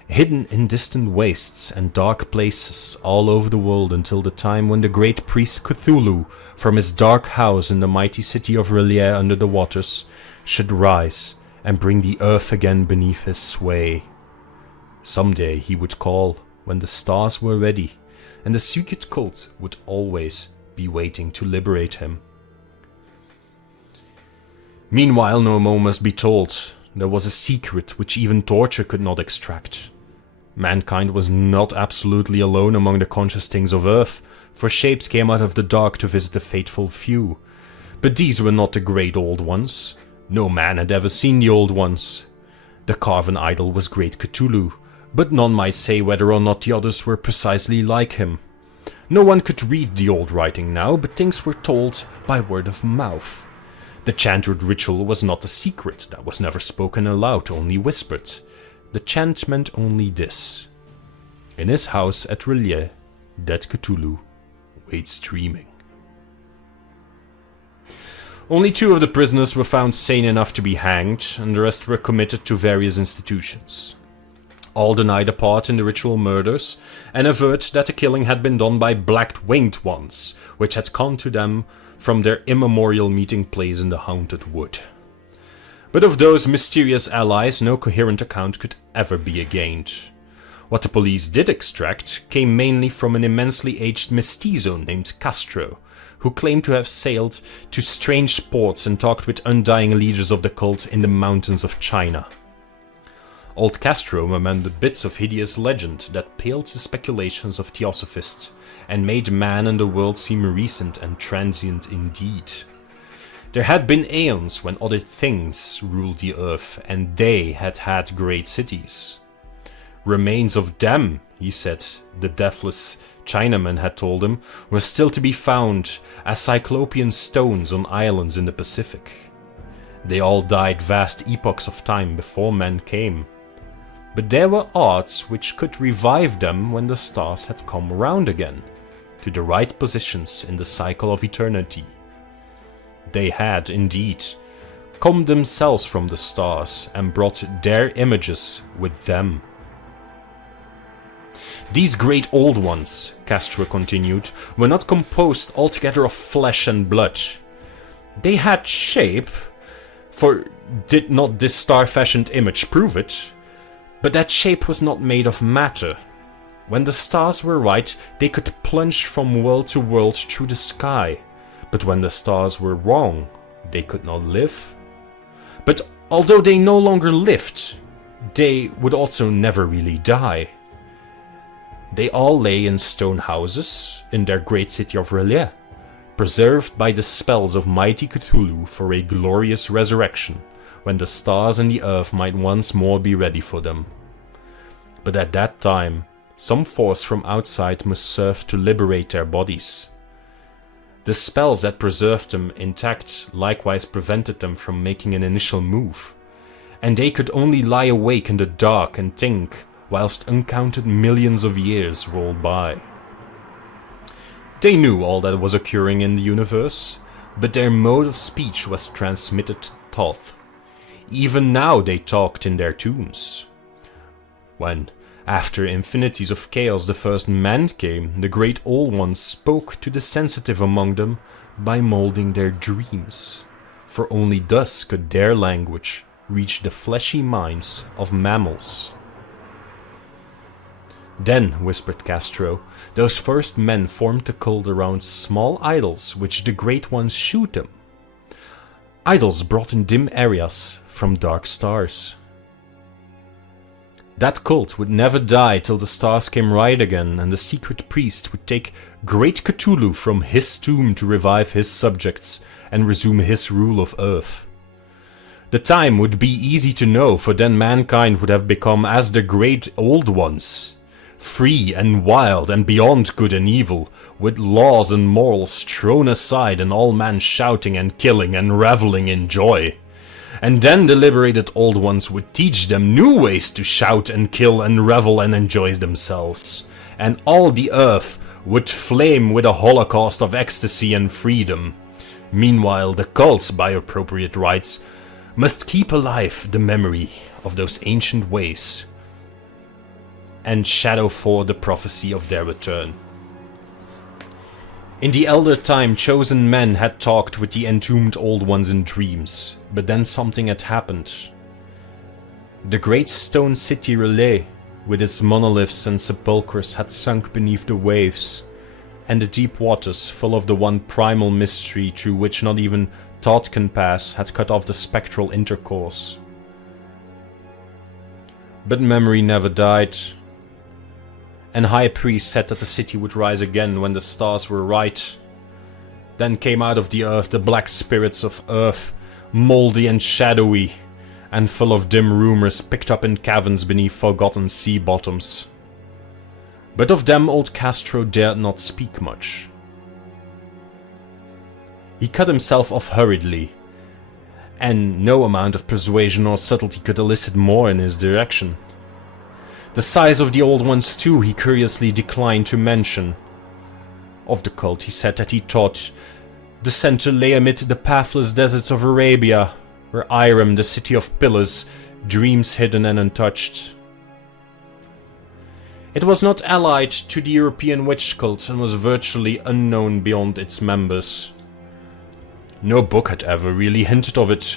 hidden in distant wastes and dark places all over the world until the time when the great priest Cthulhu, from his dark house in the mighty city of R'lyeh under the waters, should rise and bring the earth again beneath his sway. Someday he would call when the stars were ready, and the secret cult would always be waiting to liberate him. Meanwhile, no more must be told. There was a secret which even torture could not extract. Mankind was not absolutely alone among the conscious things of Earth, for shapes came out of the dark to visit the fateful few. But these were not the great old ones. No man had ever seen the old ones. The carven idol was great Cthulhu, but none might say whether or not the others were precisely like him. No one could read the old writing now, but things were told by word of mouth. The chanted ritual was not a secret that was never spoken aloud, only whispered. The chant meant only this: in his house at R'lyeh, dead Cthulhu waits dreaming. Only 2 of the prisoners were found sane enough to be hanged, and the rest were committed to various institutions. All denied a part in the ritual murders, and averred that the killing had been done by black-winged ones, which had come to them from their immemorial meeting place in the haunted wood. But of those mysterious allies no coherent account could ever be gained. What the police did extract came mainly from an immensely aged mestizo named Castro, who claimed to have sailed to strange ports and talked with undying leaders of the cult in the mountains of China. Old Castro remembered bits of hideous legend that paled the speculations of theosophists and made man and the world seem recent and transient indeed. There had been aeons when other things ruled the earth, and they had had great cities. Remains of them, he said, the deathless Chinaman had told him, were still to be found as cyclopean stones on islands in the Pacific. They all died vast epochs of time before men came. But there were arts which could revive them when the stars had come round again, to the right positions in the cycle of eternity. They had, indeed, come themselves from the stars and brought their images with them. These great old ones, Castro continued, were not composed altogether of flesh and blood. They had shape, for did not this star-fashioned image prove it? But that shape was not made of matter. When the stars were right, they could plunge from world to world through the sky. But when the stars were wrong, they could not live. But although they no longer lived, they would also never really die. They all lay in stone houses in their great city of R'lyeh, preserved by the spells of mighty Cthulhu for a glorious resurrection, when the stars and the earth might once more be ready for them. But at that time, some force from outside must serve to liberate their bodies. The spells that preserved them intact likewise prevented them from making an initial move, and they could only lie awake in the dark and think whilst uncounted millions of years rolled by. They knew all that was occurring in the universe, but their mode of speech was transmitted thought. Even now they talked in their tombs. When, after infinities of chaos, the first man came, the great old ones spoke to the sensitive among them by molding their dreams, for only thus could their language reach the fleshy minds of mammals. Then, whispered Castro, those first men formed a cult around small idols which the great ones shewed them. Idols brought in dim areas from dark stars. That cult would never die till the stars came right again, and the secret priest would take great Cthulhu from his tomb to revive his subjects and resume his rule of Earth. The time would be easy to know, for then mankind would have become as the great old ones, free and wild and beyond good and evil, with laws and morals thrown aside and all men shouting and killing and reveling in joy. And then the liberated old ones would teach them new ways to shout and kill and revel and enjoy themselves. And all the earth would flame with a holocaust of ecstasy and freedom. Meanwhile, the cult, by appropriate rites, must keep alive the memory of those ancient ways and shadow forth the prophecy of their return. In the elder time, chosen men had talked with the entombed old ones in dreams, but then something had happened. The great stone city Relais, with its monoliths and sepulchres, had sunk beneath the waves, and the deep waters, full of the one primal mystery through which not even thought can pass, had cut off the spectral intercourse. But memory never died, and High Priest said that the city would rise again when the stars were right. Then came out of the earth the black spirits of Earth, moldy and shadowy, and full of dim rumors picked up in caverns beneath forgotten sea bottoms. But of them old Castro dared not speak much. He cut himself off hurriedly, and no amount of persuasion or subtlety could elicit more in his direction. The size of the old ones too he curiously declined to mention. Of the cult he said that he thought the center lay amid the pathless deserts of Arabia, where Irem, the city of pillars, dreams hidden and untouched. It was not allied to the European witch cult and was virtually unknown beyond its members. No book had ever really hinted of it,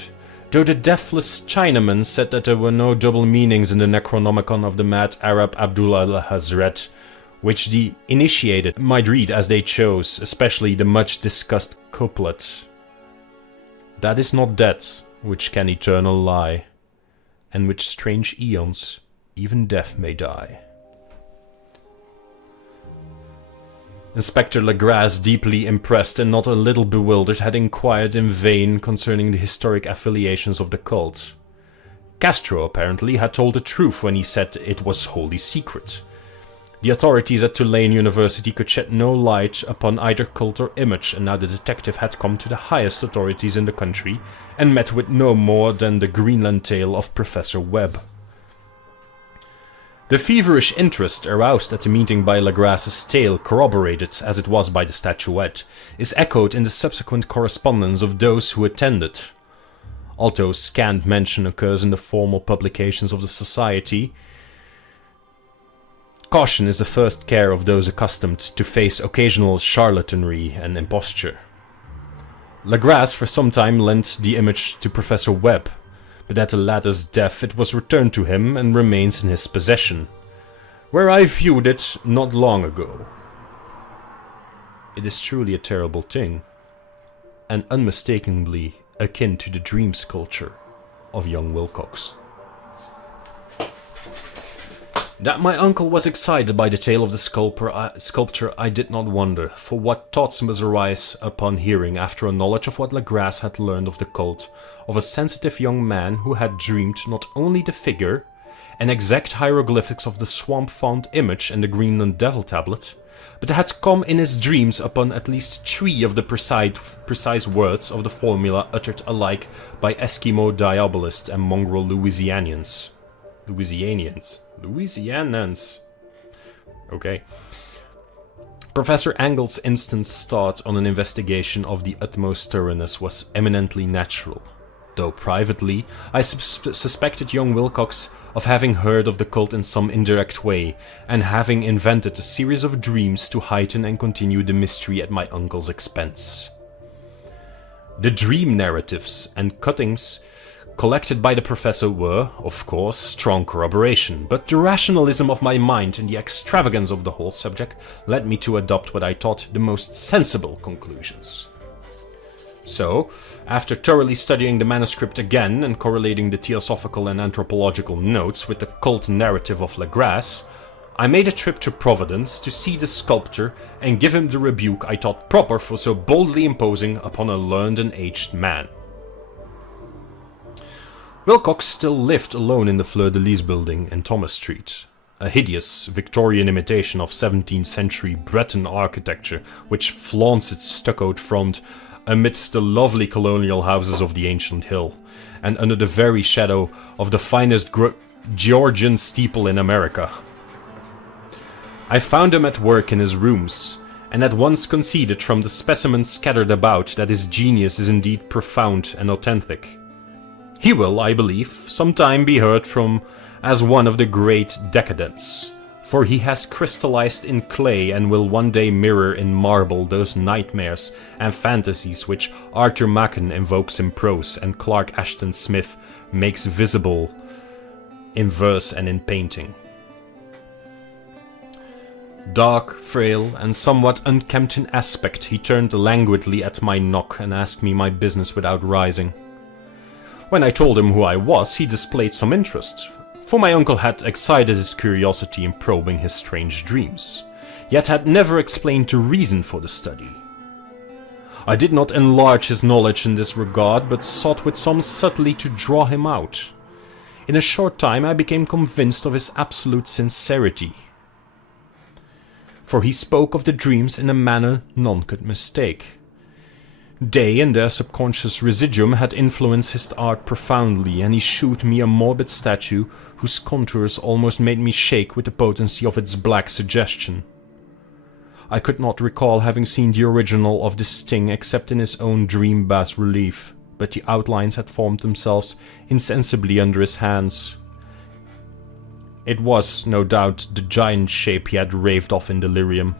though the deathless Chinaman said that there were no double meanings in the Necronomicon of the mad Arab Abdullah al-Hazret, which the initiated might read as they chose, especially the much-discussed couplet. That is not death which can eternal lie, and which strange eons even death may die. Inspector Legras, deeply impressed and not a little bewildered, had inquired in vain concerning the historic affiliations of the cult. Castro apparently had told the truth when he said it was wholly secret. The authorities at Tulane University could shed no light upon either cult or image, and now the detective had come to the highest authorities in the country and met with no more than the Greenland tale of Professor Webb. The feverish interest aroused at the meeting by Legras's tale, corroborated as it was by the statuette, is echoed in the subsequent correspondence of those who attended. Although scant mention occurs in the formal publications of the Society, caution is the first care of those accustomed to face occasional charlatanry and imposture. Legras for some time lent the image to Professor Webb, but at the latter's death it was returned to him and remains in his possession, where I viewed it not long ago. It is truly a terrible thing, and unmistakably akin to the dream sculpture of young Wilcox. That my uncle was excited by the tale of the sculpture I did not wonder, for what thoughts must arise upon hearing, after a knowledge of what Legras had learned of the cult, of a sensitive young man who had dreamed not only the figure and exact hieroglyphics of the swamp-found image and the Greenland Devil tablet, but had come in his dreams upon at least 3 of the precise words of the formula uttered alike by Eskimo diabolists and mongrel Louisianians. Okay. Professor Engel's instant start on an investigation of the utmost thoroughness was eminently natural, though privately I suspected young Wilcox of having heard of the cult in some indirect way, and having invented a series of dreams to heighten and continue the mystery at my uncle's expense. The dream narratives and cuttings collected by the professor were, of course, strong corroboration, but the rationalism of my mind and the extravagance of the whole subject led me to adopt what I thought the most sensible conclusions. So, after thoroughly studying the manuscript again and correlating the theosophical and anthropological notes with the cult narrative of Legras, I made a trip to Providence to see the sculptor and give him the rebuke I thought proper for so boldly imposing upon a learned and aged man. Wilcox still lived alone in the Fleur-de-Lis building in Thomas Street, a hideous Victorian imitation of 17th century Breton architecture which flaunts its stuccoed front amidst the lovely colonial houses of the ancient hill, and under the very shadow of the finest Georgian steeple in America. I found him at work in his rooms, and at once conceded from the specimens scattered about that his genius is indeed profound and authentic. He will, I believe, sometime be heard from as one of the great decadents, for he has crystallized in clay and will one day mirror in marble those nightmares and fantasies which Arthur Machen invokes in prose and Clark Ashton Smith makes visible in verse and in painting. Dark, frail, and somewhat unkempt in aspect, he turned languidly at my knock and asked me my business without rising. When I told him who I was, he displayed some interest, for my uncle had excited his curiosity in probing his strange dreams, yet had never explained the reason for the study. I did not enlarge his knowledge in this regard, but sought with some subtlety to draw him out. In a short time I became convinced of his absolute sincerity, for he spoke of the dreams in a manner none could mistake. They and their subconscious residuum had influenced his art profoundly, and he shewed me a morbid statue whose contours almost made me shake with the potency of its black suggestion. I could not recall having seen the original of this thing except in his own dream bas-relief, but the outlines had formed themselves insensibly under his hands. It was, no doubt, the giant shape he had raved of in delirium.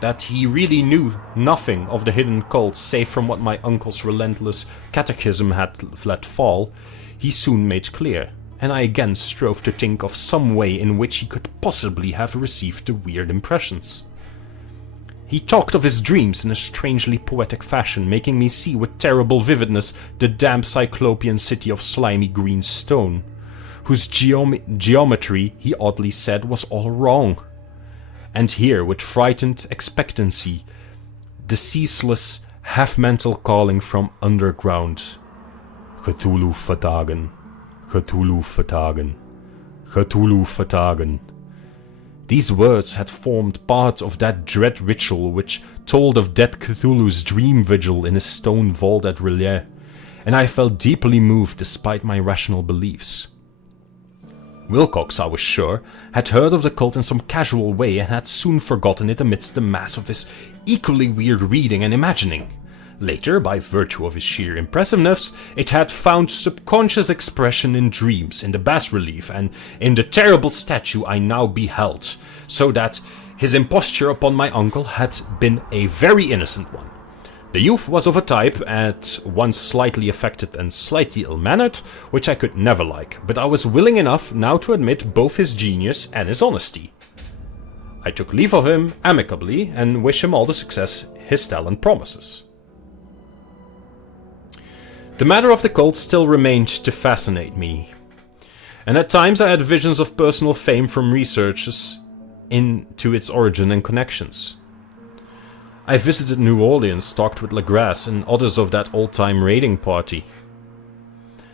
That he really knew nothing of the hidden cults save from what my uncle's relentless catechism had let fall, he soon made clear, and I again strove to think of some way in which he could possibly have received the weird impressions. He talked of his dreams in a strangely poetic fashion, making me see with terrible vividness the damp cyclopean city of slimy green stone, whose geometry, he oddly said, was all wrong. And hear with frightened expectancy the ceaseless, half-mental calling from underground. Cthulhu vertagen, Cthulhu vertagen, Cthulhu vertagen. These words had formed part of that dread ritual which told of dead Cthulhu's dream vigil in his stone vault at Relais, and I felt deeply moved despite my rational beliefs. Wilcox, I was sure, had heard of the cult in some casual way and had soon forgotten it amidst the mass of his equally weird reading and imagining. Later, by virtue of his sheer impressiveness, it had found subconscious expression in dreams, in the bas-relief, and in the terrible statue I now beheld, so that his imposture upon my uncle had been a very innocent one. The youth was of a type, at once slightly affected and slightly ill-mannered, which I could never like, but I was willing enough now to admit both his genius and his honesty. I took leave of him amicably, and wished him all the success his talent promises. The matter of the cult still remained to fascinate me, and at times I had visions of personal fame from researches into its origin and connections. I visited New Orleans, talked with Legras and others of that old-time raiding party,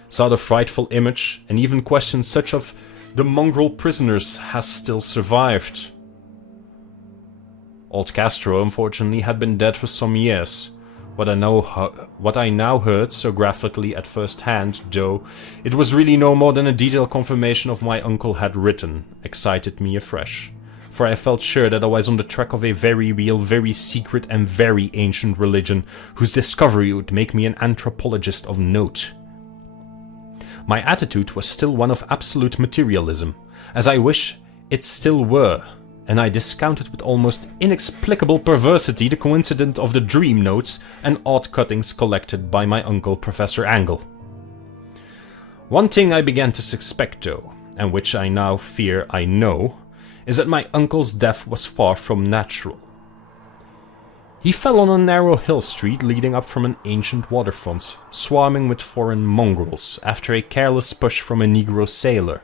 saw the frightful image, and even questioned such of the mongrel prisoners as still survived. Old Castro, unfortunately, had been dead for some years. What I now heard so graphically at first hand, though it was really no more than a detailed confirmation of my uncle had written, excited me afresh. For I felt sure that I was on the track of a very real, very secret and very ancient religion, whose discovery would make me an anthropologist of note. My attitude was still one of absolute materialism, as I wish it still were, and I discounted with almost inexplicable perversity the coincidence of the dream notes and odd cuttings collected by my uncle Professor Angle. One thing I began to suspect though, and which I now fear I know, is that my uncle's death was far from natural. He fell on a narrow hill street leading up from an ancient waterfront, swarming with foreign mongrels, after a careless push from a Negro sailor.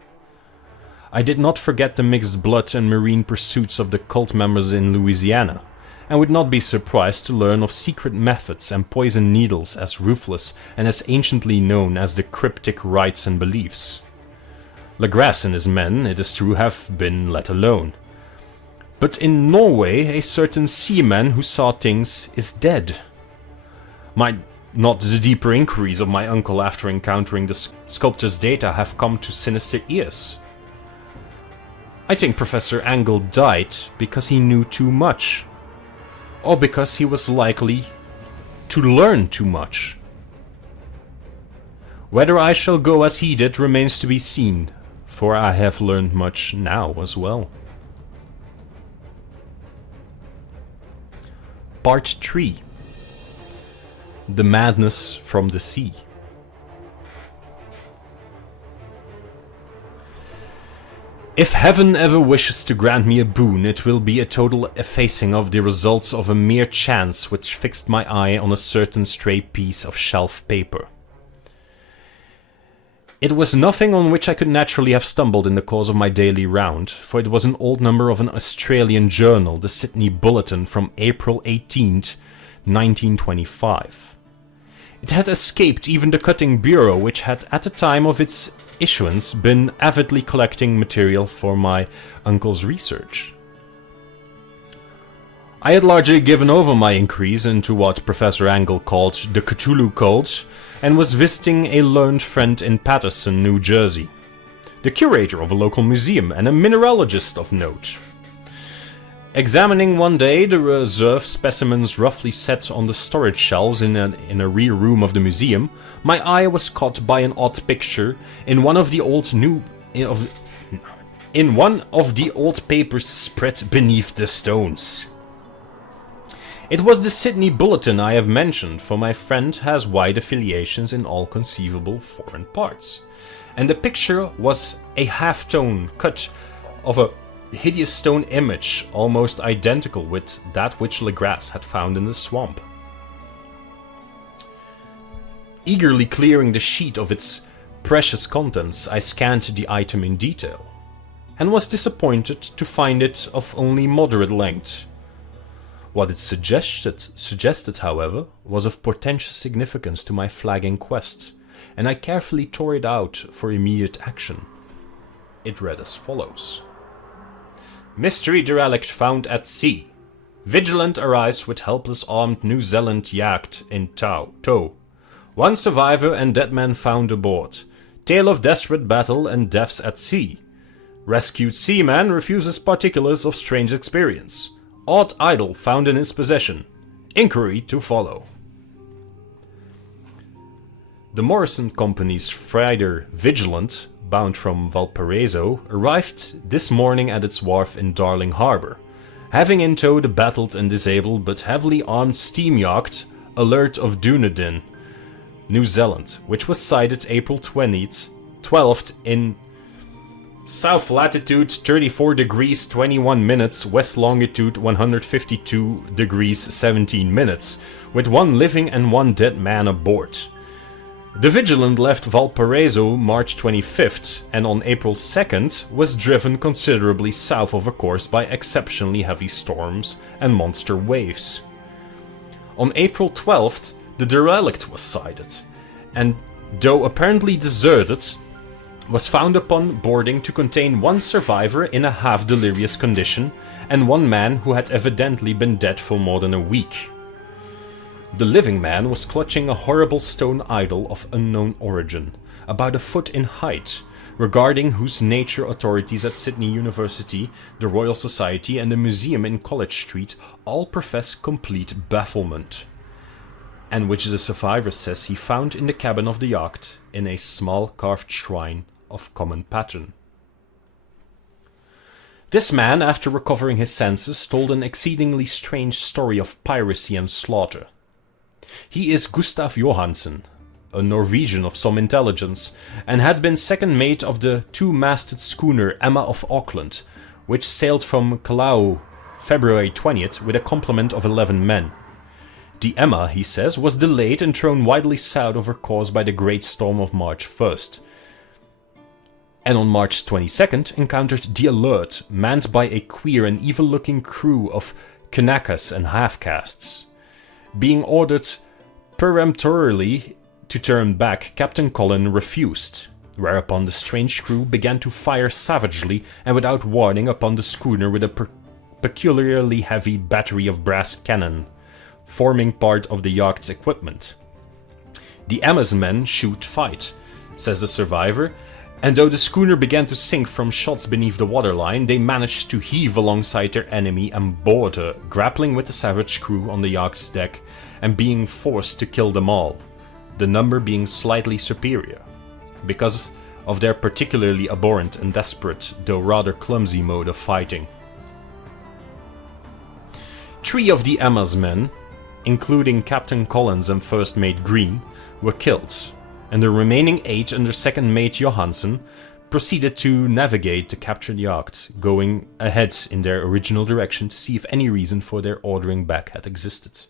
I did not forget the mixed blood and marine pursuits of the cult members in Louisiana, and would not be surprised to learn of secret methods and poison needles as ruthless and as anciently known as the cryptic rites and beliefs. Legrasse and his men, it is true, have been let alone. But in Norway, a certain seaman who saw things is dead. Might not the deeper inquiries of my uncle after encountering the sculptor's data have come to sinister ears? I think Professor Angle died because he knew too much, or because he was likely to learn too much. Whether I shall go as he did remains to be seen, for I have learned much now as well. Part 3. The Madness from the Sea. If heaven ever wishes to grant me a boon, it will be a total effacing of the results of a mere chance which fixed my eye on a certain stray piece of shelf paper. It was nothing on which I could naturally have stumbled in the course of my daily round, for it was an old number of an Australian journal, the Sydney Bulletin, from April 18th, 1925. It had escaped even the cutting bureau, which had at the time of its issuance been avidly collecting material for my uncle's research. I had largely given over my inquiries into what Professor Angle called the Cthulhu cult, and was visiting a learned friend in Paterson, New Jersey, the curator of a local museum and a mineralogist of note. Examining one day the reserve specimens roughly set on the storage shelves in a rear room of the museum, my eye was caught by an odd picture in one of the old papers spread beneath the stones. It was the Sydney Bulletin I have mentioned, for my friend has wide affiliations in all conceivable foreign parts, and the picture was a half-tone cut of a hideous stone image almost identical with that which Legrasse had found in the swamp. Eagerly clearing the sheet of its precious contents, I scanned the item in detail, and was disappointed to find it of only moderate length. What it suggested, however, was of portentous significance to my flagging quest, and I carefully tore it out for immediate action. It read as follows. Mystery derelict found at sea. Vigilant arrives with helpless armed New Zealand yacht in tow. One survivor and dead man found aboard. Tale of desperate battle and deaths at sea. Rescued seaman refuses particulars of strange experience. Odd idol found in his possession. Inquiry to follow. The Morrison Company's freighter Vigilant, bound from Valparaiso, arrived this morning at its wharf in Darling Harbour, having in tow the battered and disabled but heavily armed steam yacht Alert of Dunedin, New Zealand, which was sighted April 12th in south latitude 34 degrees 21 minutes, west longitude 152 degrees 17 minutes, with one living and one dead man aboard. The Vigilant left Valparaiso March 25th, and on April 2nd was driven considerably south of a course by exceptionally heavy storms and monster waves. On April 12th, the derelict was sighted, and though apparently deserted, was found upon boarding to contain one survivor in a half-delirious condition and one man who had evidently been dead for more than a week. The living man was clutching a horrible stone idol of unknown origin, about a foot in height, regarding whose nature authorities at Sydney University, the Royal Society and the museum in College Street all profess complete bafflement, and which the survivor says he found in the cabin of the yacht in a small carved shrine of common pattern. This man, after recovering his senses, told an exceedingly strange story of piracy and slaughter. He is Gustav Johansen, a Norwegian of some intelligence, and had been second mate of the two-masted schooner Emma of Auckland, which sailed from Callao February 20th with a complement of 11 men. The Emma, he says, was delayed and thrown widely south of her course by the Great Storm of March 1st. And on March 22nd encountered the Alert, manned by a queer and evil-looking crew of Kanakas and half-castes. Being ordered peremptorily to turn back, Captain Colin refused, whereupon the strange crew began to fire savagely and without warning upon the schooner with a peculiarly heavy battery of brass cannon, forming part of the yacht's equipment. The Emma's men shoot fight, says the survivor, and though the schooner began to sink from shots beneath the waterline, they managed to heave alongside their enemy and board her, grappling with the savage crew on the yacht's deck and being forced to kill them all, the number being slightly superior, because of their particularly abhorrent and desperate, though rather clumsy mode of fighting. 3 of the Emma's men, including Captain Collins and First Mate Green, were killed, and the remaining 8 under Second Mate Johansen proceeded to navigate the captured yacht, going ahead in their original direction to see if any reason for their ordering back had existed.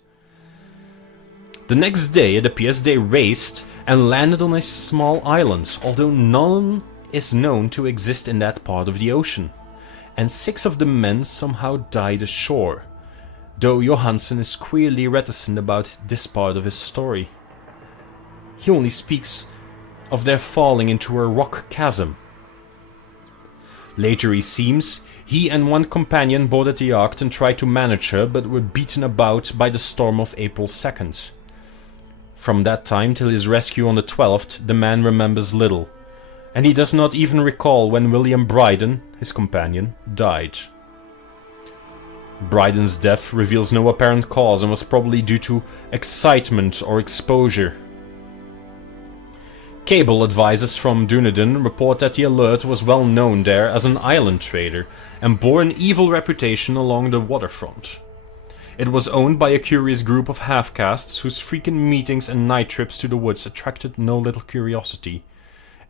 The next day, it appears they raced and landed on a small island, although none is known to exist in that part of the ocean, and 6 of the men somehow died ashore, though Johansen is queerly reticent about this part of his story. He only speaks of their falling into a rock chasm. Later it seems, he and one companion boarded the yacht and tried to manage her, but were beaten about by the storm of April 2nd. From that time till his rescue on the 12th, the man remembers little, and he does not even recall when William Bryden, his companion, died. Bryden's death reveals no apparent cause and was probably due to excitement or exposure. Cable advisors from Dunedin report that the Alert was well known there as an island trader and bore an evil reputation along the waterfront. It was owned by a curious group of half-castes whose frequent meetings and night trips to the woods attracted no little curiosity,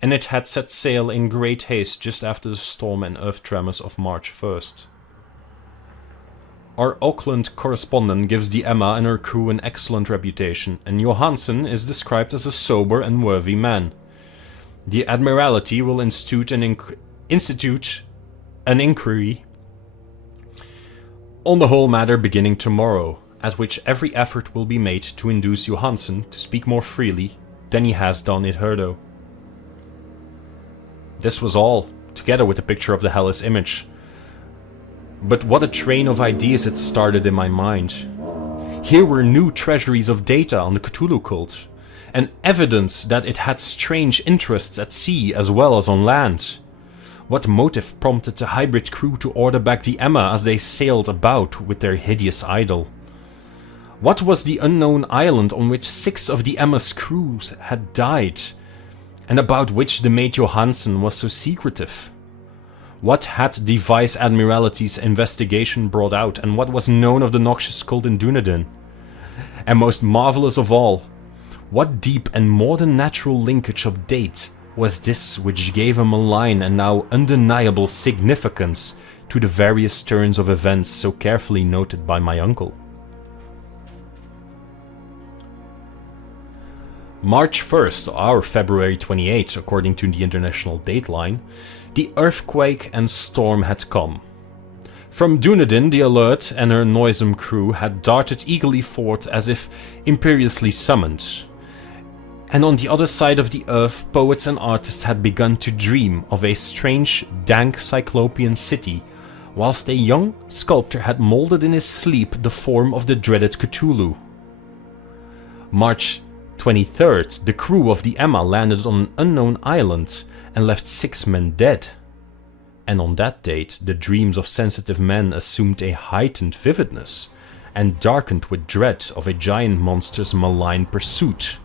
and it had set sail in great haste just after the storm and earth tremors of March 1st. Our Auckland correspondent gives the Emma and her crew an excellent reputation, and Johansen is described as a sober and worthy man. The Admiralty will institute an inquiry on the whole matter beginning tomorrow, at which every effort will be made to induce Johansen to speak more freely than he has done hitherto. This was all, together with the picture of the Hellas image. But what a train of ideas it started in my mind. Here were new treasuries of data on the Cthulhu cult, and evidence that it had strange interests at sea as well as on land. What motive prompted the hybrid crew to order back the Emma as they sailed about with their hideous idol? What was the unknown island on which 6 of the Emma's crews had died, and about which the mate Johansen was so secretive? What had the Vice Admiralty's investigation brought out, and what was known of the noxious cult in Dunedin? And most marvelous of all, what deep and more than natural linkage of date was this which gave a malign and now undeniable significance to the various turns of events so carefully noted by my uncle? March 1st, or February 28th, according to the international dateline, the earthquake and storm had come. From Dunedin, the Alert and her noisome crew had darted eagerly forth as if imperiously summoned. And on the other side of the earth, poets and artists had begun to dream of a strange, dank cyclopean city, whilst a young sculptor had molded in his sleep the form of the dreaded Cthulhu. March 23rd, the crew of the Emma landed on an unknown island and left 6 men dead. And on that date, the dreams of sensitive men assumed a heightened vividness and darkened with dread of a giant monster's malign pursuit,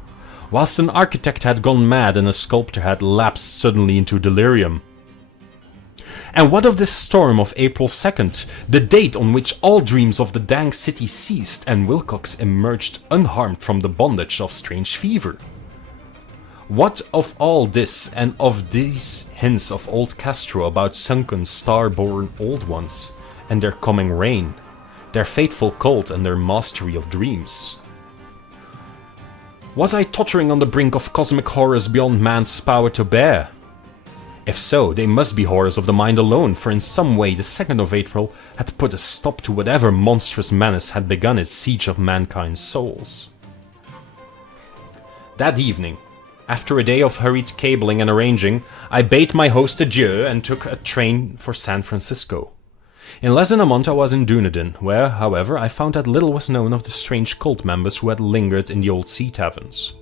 whilst an architect had gone mad and a sculptor had lapsed suddenly into delirium. And what of this storm of April 2nd, the date on which all dreams of the dank city ceased and Wilcox emerged unharmed from the bondage of strange fever? What of all this and of these hints of old Castro about sunken star-born old ones and their coming reign, their fateful cult and their mastery of dreams? Was I tottering on the brink of cosmic horrors beyond man's power to bear? If so, they must be horrors of the mind alone, for in some way the 2nd of April had put a stop to whatever monstrous menace had begun its siege of mankind's souls. That evening, after a day of hurried cabling and arranging, I bade my host adieu and took a train for San Francisco. In less than a month I was in Dunedin, where, however, I found that little was known of the strange cult members who had lingered in the old sea taverns.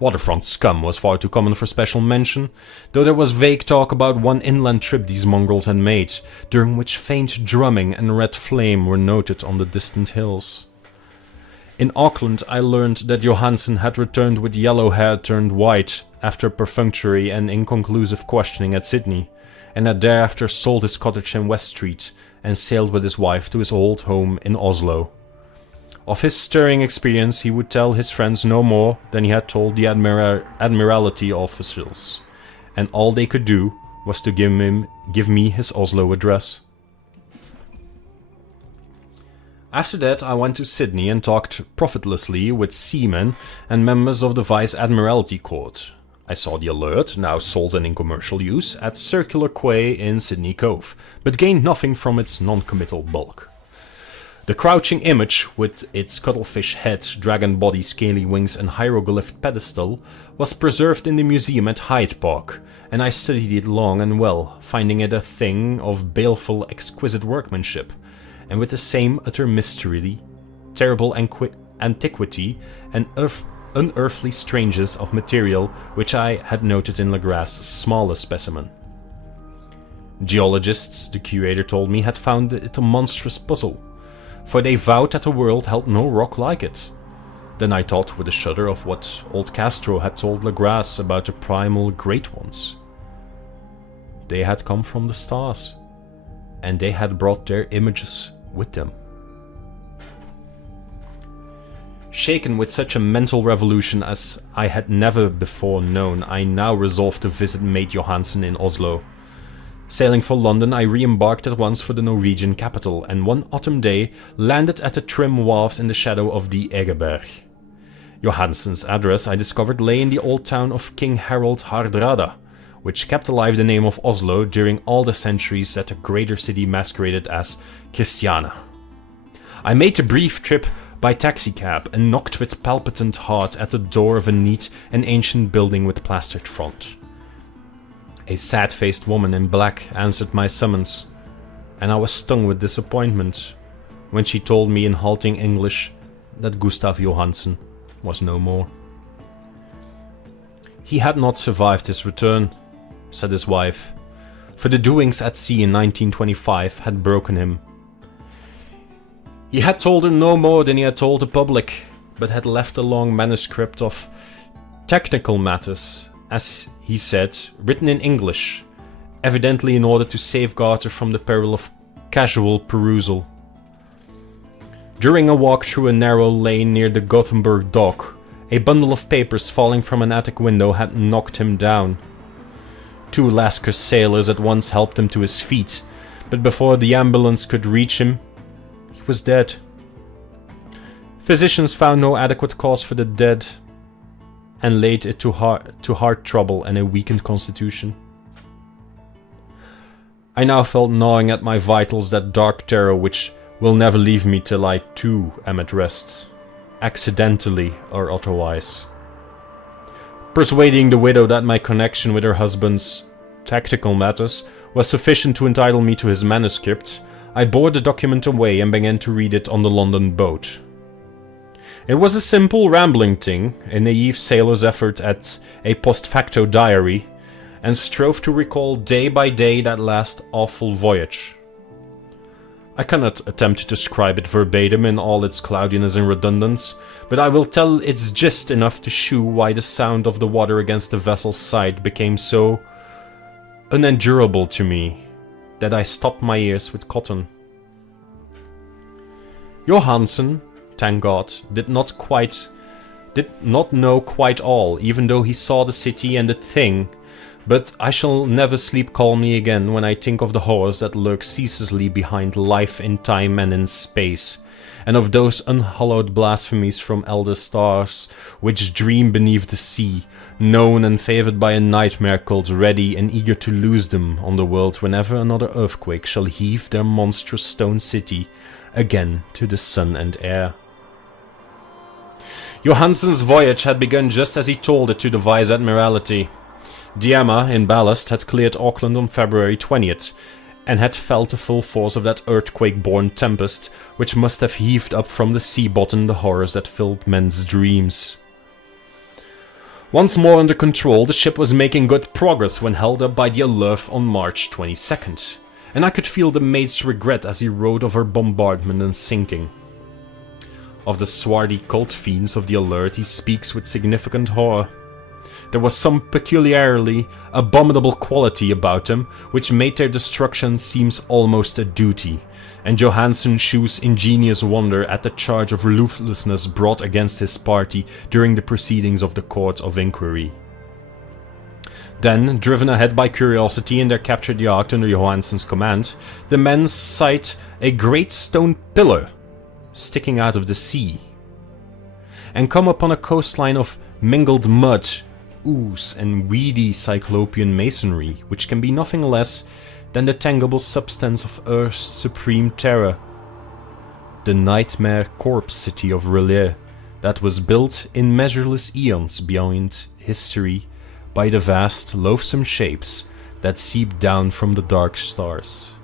Waterfront scum was far too common for special mention, though there was vague talk about one inland trip these mongrels had made, during which faint drumming and red flame were noted on the distant hills. In Auckland I learned that Johansen had returned with yellow hair turned white after perfunctory and inconclusive questioning at Sydney, and had thereafter sold his cottage in West Street and sailed with his wife to his old home in Oslo. Of his stirring experience he would tell his friends no more than he had told the Admiralty officials, and all they could do was to give me his Oslo address. After that I went to Sydney and talked profitlessly with seamen and members of the Vice Admiralty Court. I saw the Alert, now sold and in commercial use, at Circular Quay in Sydney Cove, but gained nothing from its non-committal bulk. The crouching image, with its cuttlefish head, dragon body, scaly wings and hieroglyph pedestal, was preserved in the museum at Hyde Park, and I studied it long and well, finding it a thing of baleful, exquisite workmanship, and with the same utter mystery, terrible antiquity, and unearthly strangeness of material which I had noted in Legrass's smallest specimen. Geologists, the curator told me, had found it a monstrous puzzle, for they vowed that the world held no rock like it. Then I thought with a shudder of what old Castro had told Legrasse about the primal Great Ones. They had come from the stars, and they had brought their images with them. Shaken with such a mental revolution as I had never before known, I now resolved to visit Mate Johansen in Oslo. Sailing for London, I re-embarked at once for the Norwegian capital, and one autumn day landed at the trim wharves in the shadow of the Egeberg. Johansen's address, I discovered, lay in the old town of King Harold Hardrada, which kept alive the name of Oslo during all the centuries that the greater city masqueraded as Christiania. I made a brief trip by taxicab and knocked with palpitant heart at the door of a neat and ancient building with plastered front. A sad-faced woman in black answered my summons, and I was stung with disappointment when she told me in halting English that Gustav Johansen was no more. He had not survived his return, said his wife, for the doings at sea in 1925 had broken him. He had told her no more than he had told the public, but had left a long manuscript of technical matters, as he said, written in English, evidently in order to safeguard her from the peril of casual perusal. During a walk through a narrow lane near the Gothenburg dock, a bundle of papers falling from an attic window had knocked him down. 2 Lascar sailors at once helped him to his feet, but before the ambulance could reach him, he was dead. Physicians found no adequate cause for the dead, and laid it to heart trouble and a weakened constitution. I now felt gnawing at my vitals that dark terror which will never leave me till I too am at rest, accidentally or otherwise. Persuading the widow that my connection with her husband's tactical matters was sufficient to entitle me to his manuscript, I bore the document away and began to read it on the London boat. It was a simple, rambling thing, a naive sailor's effort at a post facto diary, and strove to recall day by day that last awful voyage. I cannot attempt to describe it verbatim in all its cloudiness and redundance, but I will tell its gist enough to shew why the sound of the water against the vessel's side became so unendurable to me that I stopped my ears with cotton. Johansen, thank God, did not know quite all, even though he saw the city and the thing, but I shall never sleep calmly again when I think of the horrors that lurk ceaselessly behind life in time and in space, and of those unhallowed blasphemies from elder stars, which dream beneath the sea, known and favored by a nightmare cult ready and eager to lose them on the world whenever another earthquake shall heave their monstrous stone city again to the sun and air. Johansen's voyage had begun just as he told it to the Vice Admiralty. The Emma, in ballast, had cleared Auckland on February 20th, and had felt the full force of that earthquake-born tempest, which must have heaved up from the sea bottom the horrors that filled men's dreams. Once more under control, the ship was making good progress when held up by the Alert on March 22nd, and I could feel the mate's regret as he wrote of her bombardment and sinking. Of the swarthy cult fiends of the Alert he speaks with significant horror. There was some peculiarly abominable quality about them, which made their destruction seem almost a duty, and Johansen shews ingenious wonder at the charge of ruthlessness brought against his party during the proceedings of the Court of Inquiry. Then, driven ahead by curiosity in their captured yacht under Johansen's command, the men sight a great stone pillar sticking out of the sea, and come upon a coastline of mingled mud, ooze and weedy cyclopean masonry, which can be nothing less than the tangible substance of Earth's supreme terror. The nightmare corpse city of Relais that was built in measureless eons beyond history by the vast, loathsome shapes that seep down from the dark stars.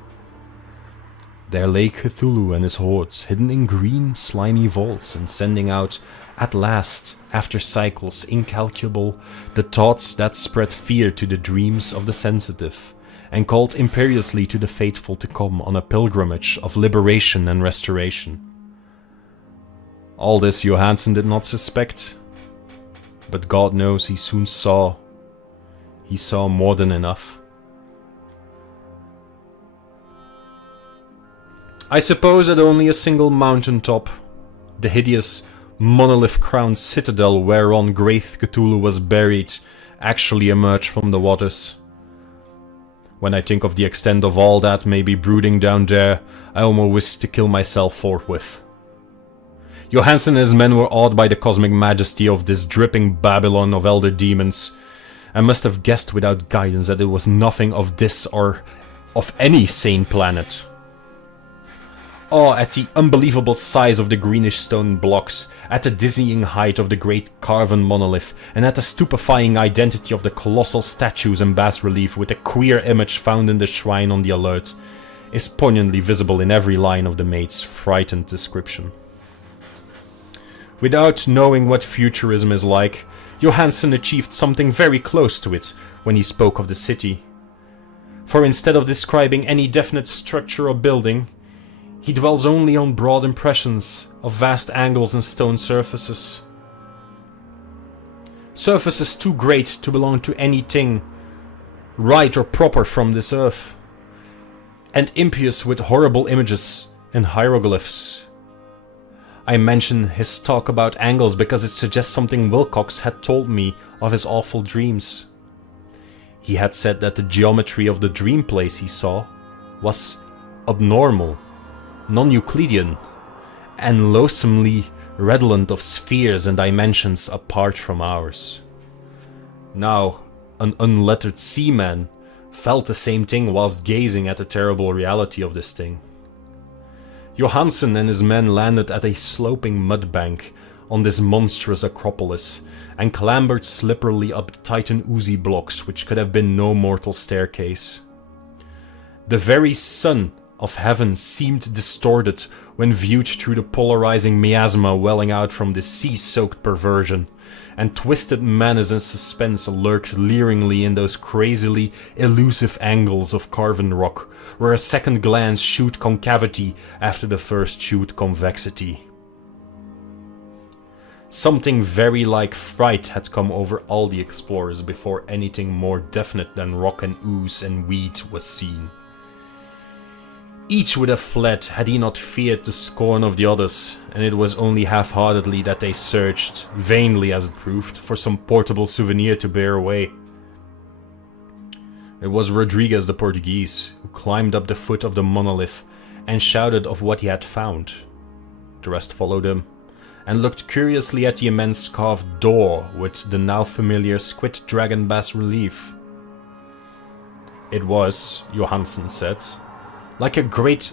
There lay Cthulhu and his hordes, hidden in green, slimy vaults, and sending out, at last, after cycles incalculable, the thoughts that spread fear to the dreams of the sensitive, and called imperiously to the faithful to come on a pilgrimage of liberation and restoration. All this Johansen did not suspect, but God knows he soon saw. He saw more than enough. I suppose that only a single mountaintop, the hideous monolith-crowned citadel whereon great Cthulhu was buried, actually emerged from the waters. When I think of the extent of all that may be brooding down there, I almost wish to kill myself forthwith. Johansen and his men were awed by the cosmic majesty of this dripping Babylon of elder demons, and must have guessed without guidance that it was nothing of this or of any sane planet. Awe at the unbelievable size of the greenish stone blocks, at the dizzying height of the great carven monolith, and at the stupefying identity of the colossal statues and bas-relief with the queer image found in the shrine on the Alert, is poignantly visible in every line of the mate's frightened description. Without knowing what futurism is like, Johansen achieved something very close to it when he spoke of the city. For instead of describing any definite structure or building, he dwells only on broad impressions of vast angles and stone surfaces. Surfaces too great to belong to anything right or proper from this earth, and impious with horrible images and hieroglyphs. I mention his talk about angles because it suggests something Wilcox had told me of his awful dreams. He had said that the geometry of the dream place he saw was abnormal, non-Euclidean, and loathsomely redolent of spheres and dimensions apart from ours. Now, an unlettered seaman felt the same thing whilst gazing at the terrible reality of this thing. Johansen and his men landed at a sloping mud bank on this monstrous acropolis, and clambered slipperily up the Titan oozy blocks which could have been no mortal staircase. The very sun of heaven seemed distorted when viewed through the polarizing miasma welling out from this sea-soaked perversion, and twisted menace and suspense lurked leeringly in those crazily elusive angles of carven rock, where a second glance shewed concavity after the first shewed convexity. Something very like fright had come over all the explorers before anything more definite than rock and ooze and weed was seen. Each would have fled had he not feared the scorn of the others, and it was only half-heartedly that they searched, vainly as it proved, for some portable souvenir to bear away. It was Rodriguez the Portuguese who climbed up the foot of the monolith and shouted of what he had found. The rest followed him, and looked curiously at the immense carved door with the now familiar squid dragon bas-relief. It was, Johansen said, like a great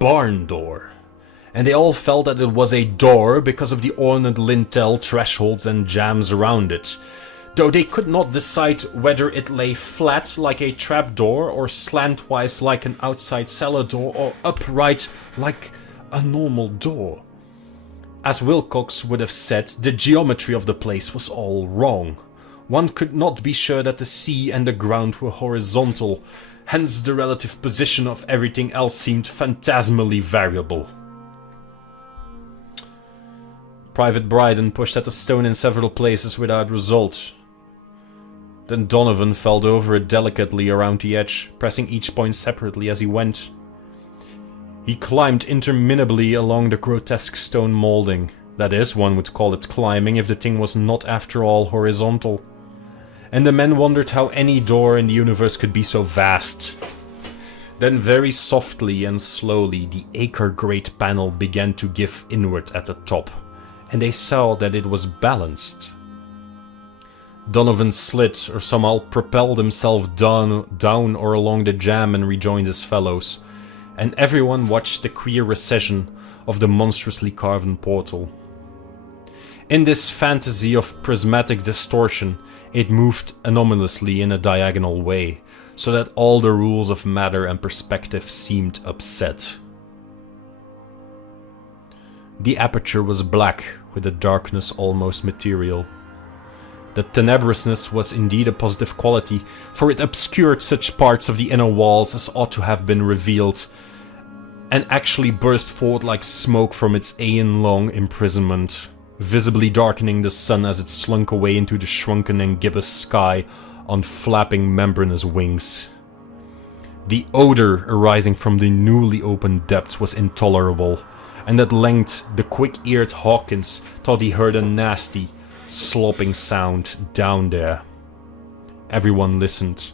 barn door, and they all felt that it was a door because of the ornate lintel, thresholds and jambs around it, though they could not decide whether it lay flat like a trapdoor or slantwise like an outside cellar door or upright like a normal door. As Wilcox would have said, the geometry of the place was all wrong. One could not be sure that the sea and the ground were horizontal, hence the relative position of everything else seemed phantasmally variable. Private Bryden pushed at the stone in several places without result. Then Donovan felt over it delicately around the edge, pressing each point separately as he went. He climbed interminably along the grotesque stone molding. That is, one would call it climbing if the thing was not after all horizontal. And the men wondered how any door in the universe could be so vast. Then very softly and slowly the acre-great panel began to give inward at the top, and they saw that it was balanced. Donovan slid or somehow propelled himself down or along the jamb and rejoined his fellows, and everyone watched the queer recession of the monstrously carven portal. In this fantasy of prismatic distortion, it moved anomalously in a diagonal way, so that all the rules of matter and perspective seemed upset. The aperture was black, with a darkness almost material. The tenebrousness was indeed a positive quality, for it obscured such parts of the inner walls as ought to have been revealed, and actually burst forth like smoke from its aeon-long imprisonment, visibly darkening the sun as it slunk away into the shrunken and gibbous sky on flapping membranous wings. The odor arising from the newly opened depths was intolerable, and at length the quick-eared Hawkins thought he heard a nasty, slopping sound down there. Everyone listened,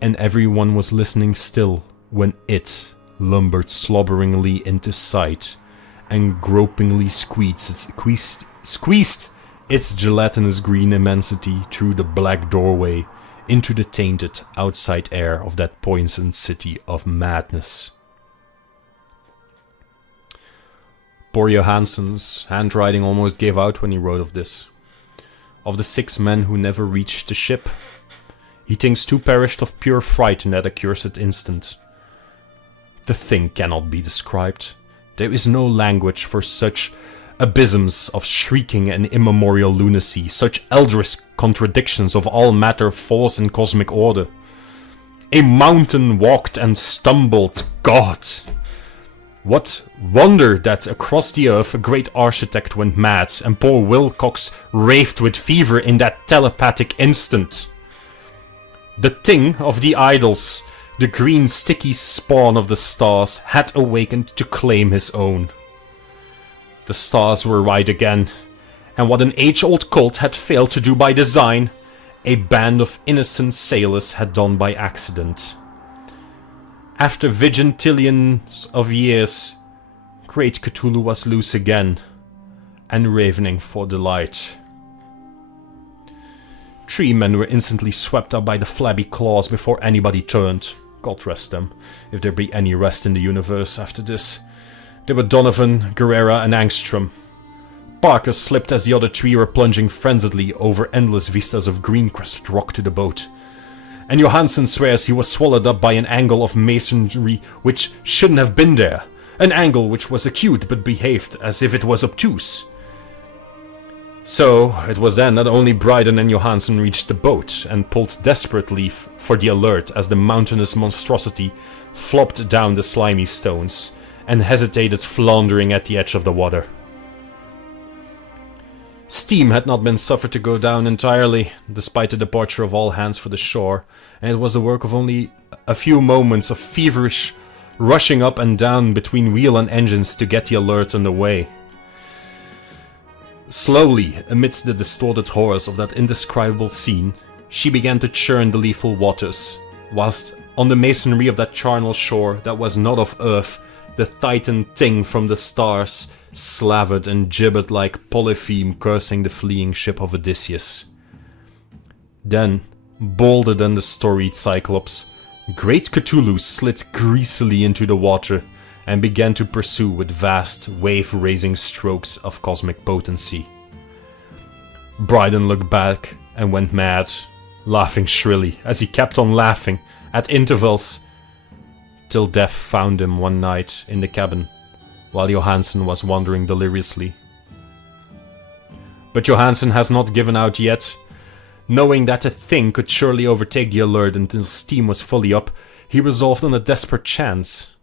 and everyone was listening still when it lumbered slobberingly into sight and gropingly squeezed its gelatinous green immensity through the black doorway into the tainted outside air of that poisoned city of madness. Poor Johansen's handwriting almost gave out when he wrote of this. Of the 6 men who never reached the ship, he thinks 2 perished of pure fright in that accursed instant. The thing cannot be described. There is no language for such abysms of shrieking and immemorial lunacy, such eldritch contradictions of all matter, force, and cosmic order. A mountain walked and stumbled. God! What wonder that across the earth a great architect went mad, and poor Wilcox raved with fever in that telepathic instant. The thing of the idols, the green sticky spawn of the stars, had awakened to claim his own. The stars were right again, and what an age-old cult had failed to do by design, a band of innocent sailors had done by accident. After vigintillions of years, great Cthulhu was loose again, and ravening for delight. 3 men were instantly swept up by the flabby claws before anybody turned. God rest them, if there be any rest in the universe after this. They were Donovan, Guerrera, and Angstrom. Parker slipped as the other 3 were plunging frenziedly over endless vistas of green-crested rock to the boat. And Johansen swears he was swallowed up by an angle of masonry which shouldn't have been there. An angle which was acute but behaved as if it was obtuse. So, it was then that only Bryden and Johansen reached the boat and pulled desperately for the alert as the mountainous monstrosity flopped down the slimy stones and hesitated floundering at the edge of the water. Steam had not been suffered to go down entirely, despite the departure of all hands for the shore, and it was the work of only a few moments of feverish rushing up and down between wheel and engines to get the alert under way. Slowly, amidst the distorted horrors of that indescribable scene, she began to churn the lethal waters, whilst on the masonry of that charnel shore that was not of earth, the titan thing from the stars slavered and gibbered like Polypheme cursing the fleeing ship of Odysseus. Then, bolder than the storied Cyclops, great Cthulhu slid greasily into the water and began to pursue with vast, wave-raising strokes of cosmic potency. Bryden looked back and went mad, laughing shrilly as he kept on laughing at intervals, till death found him one night in the cabin, while Johansen was wandering deliriously. But Johansen has not given out yet. Knowing that the thing could surely overtake the alert until steam was fully up, he resolved on a desperate chance,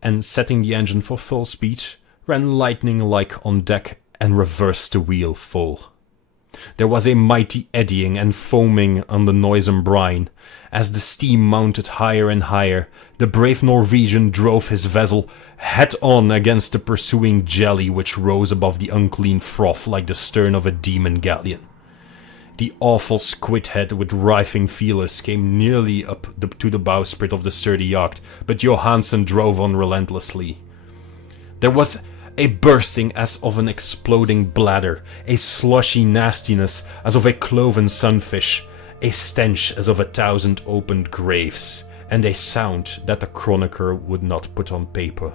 and setting the engine for full speed, ran lightning-like on deck and reversed the wheel full. There was a mighty eddying and foaming on the noisome brine. As the steam mounted higher and higher, the brave Norwegian drove his vessel head-on against the pursuing jelly which rose above the unclean froth like the stern of a demon galleon. The awful squid head with writhing feelers came nearly up to the bowsprit of the sturdy yacht, but Johansen drove on relentlessly. There was a bursting as of an exploding bladder, a slushy nastiness as of a cloven sunfish, a stench as of 1,000 opened graves, and a sound that the chronicler would not put on paper.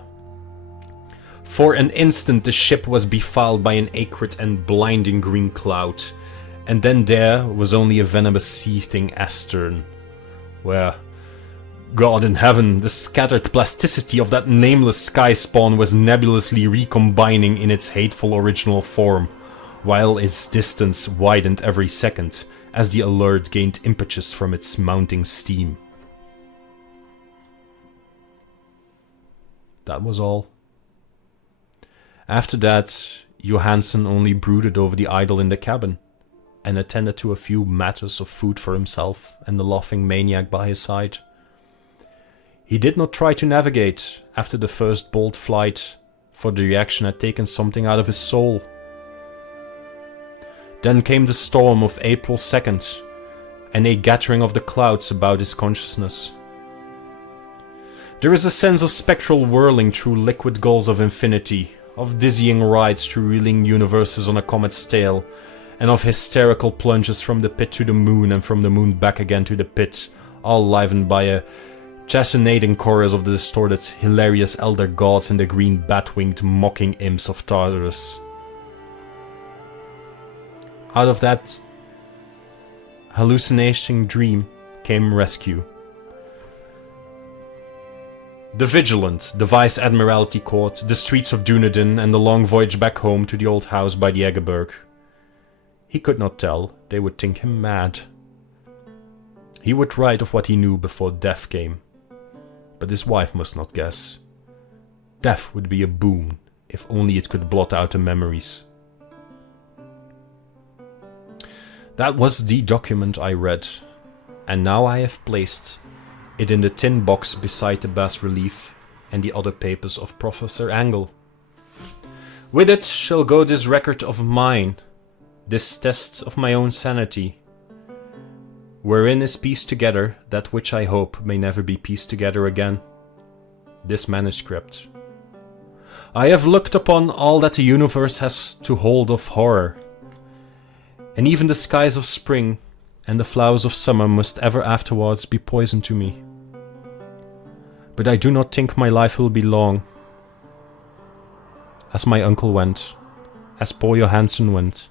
For an instant the ship was befouled by an acrid and blinding green cloud, and then there was only a venomous seething astern, where, God in heaven, the scattered plasticity of that nameless sky spawn was nebulously recombining in its hateful original form, while its distance widened every second as the alert gained impetus from its mounting steam. That was all. After that, Johansen only brooded over the idol in the cabin, and attended to a few matters of food for himself and the laughing maniac by his side. He did not try to navigate after the first bold flight, for the reaction had taken something out of his soul. Then came the storm of April 2nd, and a gathering of the clouds about his consciousness. There is a sense of spectral whirling through liquid gulls of infinity, of dizzying rides through reeling universes on a comet's tail, and of hysterical plunges from the pit to the moon and from the moon back again to the pit, all livened by a chatinating chorus of the distorted, hilarious elder gods and the green bat-winged mocking imps of Tartarus. Out of that hallucinating dream came rescue. The Vigilant, the Vice Admiralty Court, the streets of Dunedin, and the long voyage back home to the old house by the Eggeberg. He could not tell, they would think him mad. He would write of what he knew before death came. But his wife must not guess. Death would be a boon, if only it could blot out the memories. That was the document I read, and now I have placed it in the tin box beside the bas-relief and the other papers of Professor Angle. With it shall go this record of mine, this test of my own sanity, wherein is pieced together that which I hope may never be pieced together again, this manuscript. I have looked upon all that the universe has to hold of horror, and even the skies of spring and the flowers of summer must ever afterwards be poison to me. But I do not think my life will be long. As my uncle went, as poor Johansen went,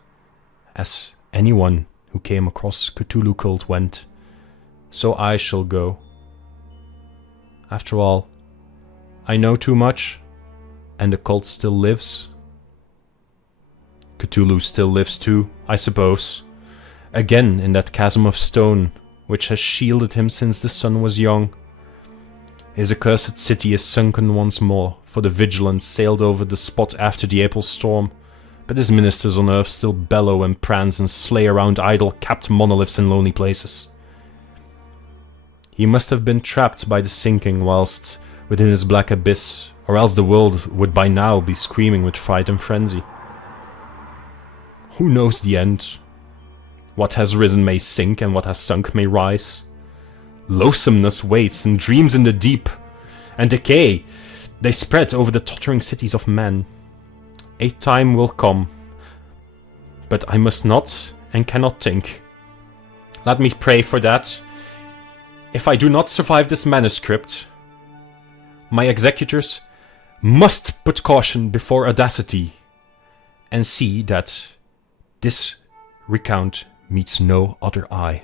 as anyone who came across Cthulhu cult went, so I shall go. After all, I know too much, and the cult still lives. Cthulhu still lives too, I suppose, again in that chasm of stone which has shielded him since the sun was young. His accursed city is sunken once more, for the Vigilance sailed over the spot after the April storm, but his ministers on earth still bellow and prance and slay around idle, capped monoliths in lonely places. He must have been trapped by the sinking whilst within his black abyss, or else the world would by now be screaming with fright and frenzy. Who knows the end? What has risen may sink, and what has sunk may rise. Loathsomeness waits and dreams in the deep, and decay, they spread over the tottering cities of men. A time will come, but I must not and cannot think. Let me pray for that. If I do not survive this manuscript, my executors must put caution before audacity and see that this recount meets no other eye.